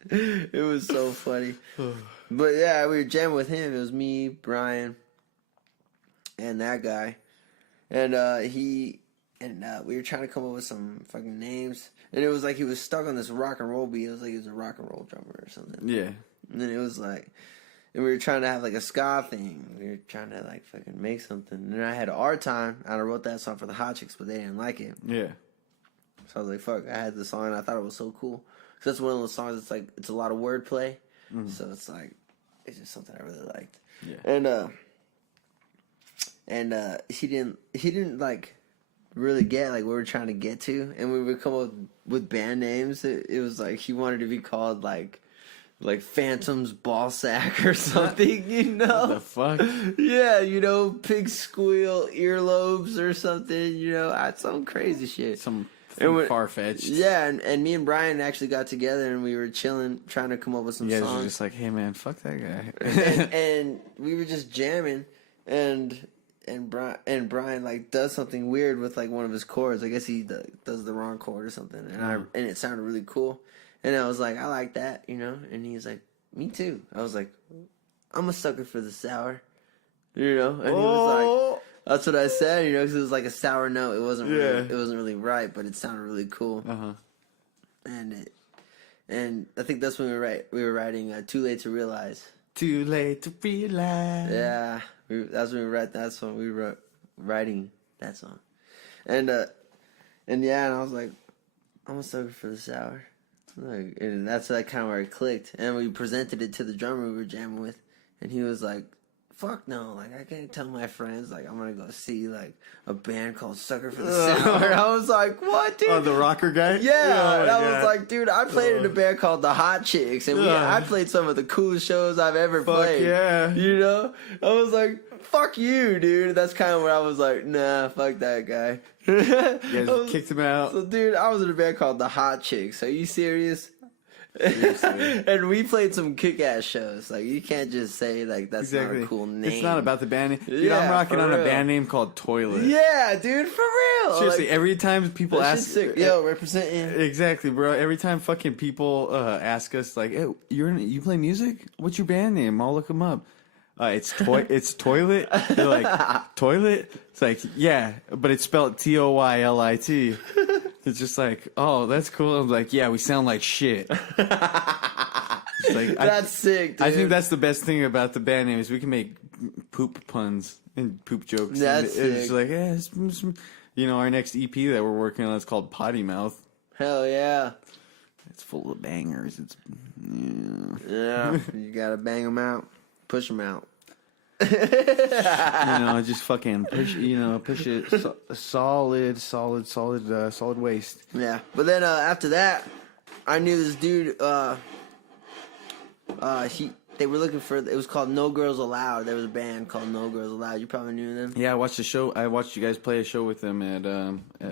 It was so funny. But yeah, we were jamming with him. It was me, Brian, and that guy, and we were trying to come up with some fucking names, and it was like he was stuck on this rock and roll beat. It was like he was a rock and roll drummer or something. Yeah. And then it was like, and we were trying to have like a ska thing. We were trying to like fucking make something. And then I had Our Time, and I wrote that song for the Hotchiks, but they didn't like it. Yeah. So I was like, fuck, I had the song, and I thought it was so cool. Because that's one of those songs that's like, it's a lot of wordplay. Mm-hmm. So it's like, it's just something I really liked. Yeah. And he didn't like really get like what we were trying to get to, and we would come up with band names. It was like he wanted to be called like Phantom's Ballsack or something, you know? What the fuck? Yeah, you know, Pig Squeal Earlobes or something, you know, some crazy shit. Some far-fetched. Yeah, and me and Brian actually got together and we were chilling, trying to come up with some songs. Yeah, just like, hey man, fuck that guy. and we were just jamming, and Brian like does something weird with like one of his chords. I guess he does the wrong chord or something, and it sounded really cool. And I was like, I like that, you know. And he's like, me too. I was like, I'm a sucker for the sour, you know. And he was like, that's what I said, you know, because it was like a sour note. It wasn't really right, but it sounded really cool. And I think that's when we were writing Too Late to Realize. Too late to realize. Yeah, that's when we wrote that song. We were writing that song, and yeah, and I was like, I'm a sucker for the sour, like, and that's like kind of where it clicked. And we presented it to the drummer we were jamming with, and he was like, "Fuck no! Like I can't tell my friends like I'm gonna go see like a band called Sucker for the Sour." I was like, "What, dude?" Oh, the rocker guy. Yeah, and I was like, "Dude, I played in a band called the Hotchiks, and I played some of the coolest shows I've ever played." Yeah, you know, I was like, "Fuck you, dude." That's kind of where I was like, "Nah, fuck that guy." Yeah, kicked him out. So, dude, I was in a band called the Hotchiks. Are you serious? And we played some kick-ass shows. Like, you can't just say like that's not a cool name. It's not about the band name. Dude, I'm rocking on a band name called Toilet. Yeah, dude, for real. Seriously, like, every time people ask, sick. Yo, representing. Exactly, bro. Every time fucking people ask us like, "Hey, you play music? What's your band name? I'll look them up." It's Toilet. They're like, Toilet? It's like, yeah, but it's spelled Toylit. It's just like, oh, that's cool. I'm like, yeah, we sound like shit. It's like, that's sick, dude. I think that's the best thing about the band name is we can make poop puns and poop jokes. That's sick. It's like, yeah, you know, our next EP that we're working on is called Potty Mouth. Hell yeah. It's full of bangers. It's yeah. You gotta bang them out, push them out. You know, just fucking push. You know, push it solid waste. Yeah, but then after that, I knew this dude. They were looking for. It was called No Girls Allowed. There was a band called No Girls Allowed. You probably knew them. Yeah, I watched the show. I watched you guys play a show with them at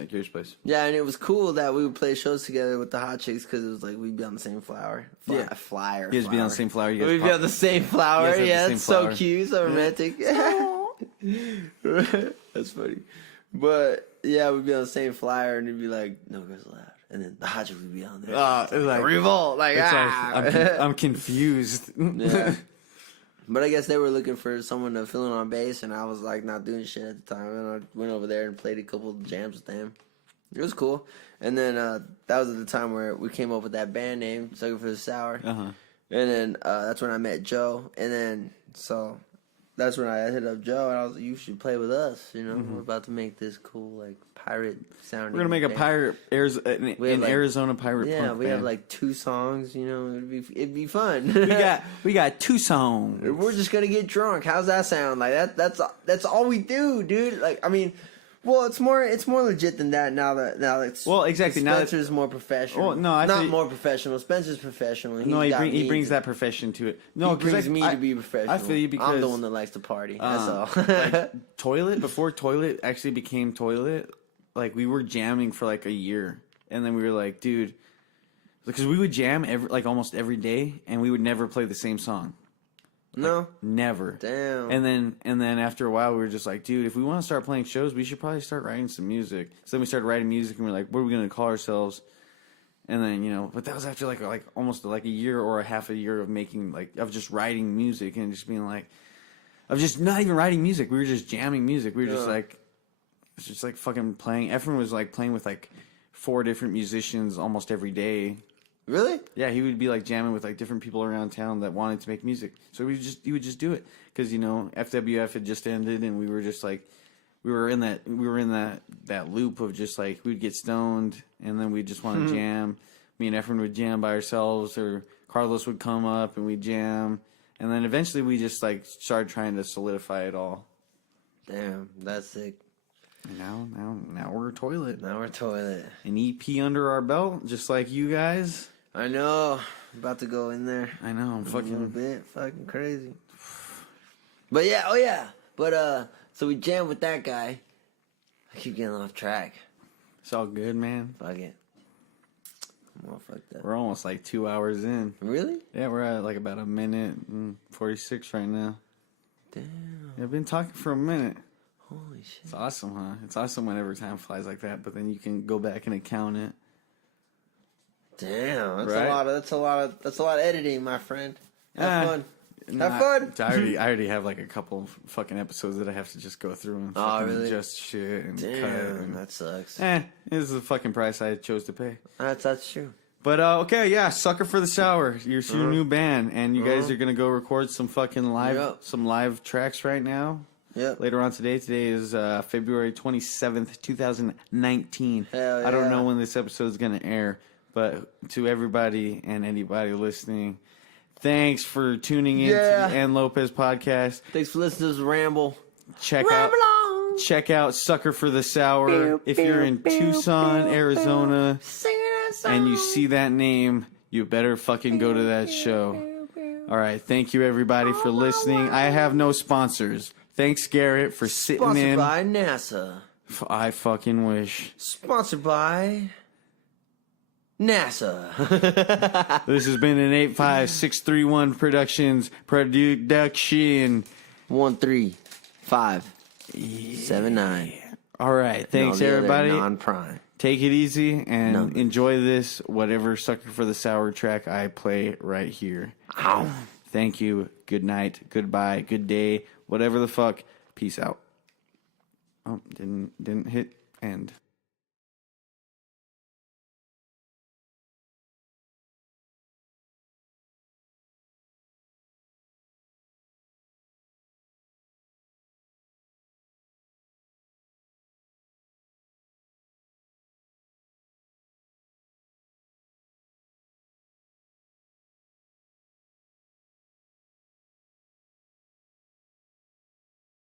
Garrett's place. Yeah, and it was cool that we would play shows together with the Hotchiks because it was like we'd be on the same flyer. Flyer. You guys be on the same flower. We'd be on the same flower. Yeah, it's so cute, so romantic. That's funny. But yeah, we'd be on the same flyer, and it'd be like No Girls Allowed. And then the Hotchiks would be on there. Like revolt. Like, I'm confused. Yeah. But I guess they were looking for someone to fill in on bass, and I was like not doing shit at the time. And I went over there and played a couple of jams with them. It was cool. And then that was at the time where we came up with that band name, Sucker for the Sour. And then that's when I met Joe. And then so that's when I hit up Joe, and I was like, you should play with us. You know, we're about to make this cool, like, pirate sounding. We're going to make a pirate, Arizona pirate punk Yeah, we have, band. like, 2 songs, you know, it'd be fun. we got 2 songs. We're just going to get drunk. How's that sound? Like, that's all we do, dude. Like, I mean... Well, it's more legit than that now that exactly Spencer's more professional. Well, no, not more professional. Spencer's professional. He brings that profession to it. No, he brings me to be professional. I feel you because I'm the one that likes to party. That's all. Like, Toilet before Toilet actually became Toilet. Like we were jamming for like a year, and then we were like, dude, because we would jam almost every day, and we would never play the same song. No, never. Damn. And then after a while, we were just like, dude, if we want to start playing shows, we should probably start writing some music. So then we started writing music, and we're like, what are we gonna call ourselves? And then but that was after like almost like a year or a half a year of making of just writing music and just being like, of just not even writing music. We were just jamming music. We were just like fucking playing. Efren was like playing with like 4 different musicians almost every day. Really? Yeah, he would be like jamming with like different people around town that wanted to make music. So he would just do it because FWF had just ended, and we were just like we were in that loop of just like we'd get stoned and then we'd just want to jam. Me and Efren would jam by ourselves, or Carlos would come up and we'd jam, and then eventually we just like started trying to solidify it all. Damn, that's sick. Now we're Toilet. Now we're Toilet. An EP under our belt, just like you guys. I know. I'm about to go in there. I know. I'm fucking... A little bit. Fucking crazy. But yeah. Oh, yeah. But, so we jammed with that guy. I keep getting off track. It's all good, man. Fuck it. I'm all fucked up. We're almost like 2 hours in. Really? Yeah, we're at like about 1 minute and 46 right now. Damn. I've been talking for a minute. Holy shit. It's awesome, huh? It's awesome whenever time flies like that, but then you can go back and account it. Damn, that's right? That's a lot of editing, my friend. Have fun. Have fun. I already have like a couple fucking episodes that I have to just go through and fucking really? adjust shit and Damn, cut. And, that sucks. this is the fucking price I chose to pay. That's true. But okay, yeah, Sucker for the Sour, your new band, and you guys are gonna go record some fucking live tracks right now. Yep. Later on today. Today is February 27th, 2019. Hell yeah. I don't know when this episode is going to air, but to everybody and anybody listening, thanks for tuning in to the Lopez Podcast. Thanks for listening to this ramble. Check out Sucker for the Sour. If you're in Tucson, Arizona, and you see that name, you better fucking go to that show. All right. Thank you, everybody, for listening. I have no sponsors. Thanks, Garrett, for sitting in. Sponsored by NASA. I fucking wish. Sponsored by NASA. This has been an 85631 Productions production. 13579. All right. Thanks, everybody. Non-prime. Take it easy and enjoy this, whatever Sucker for the Sour track I play right here. Ow. Thank you. Good night. Goodbye. Good day. Whatever the fuck. Peace out. Oh, didn't hit end.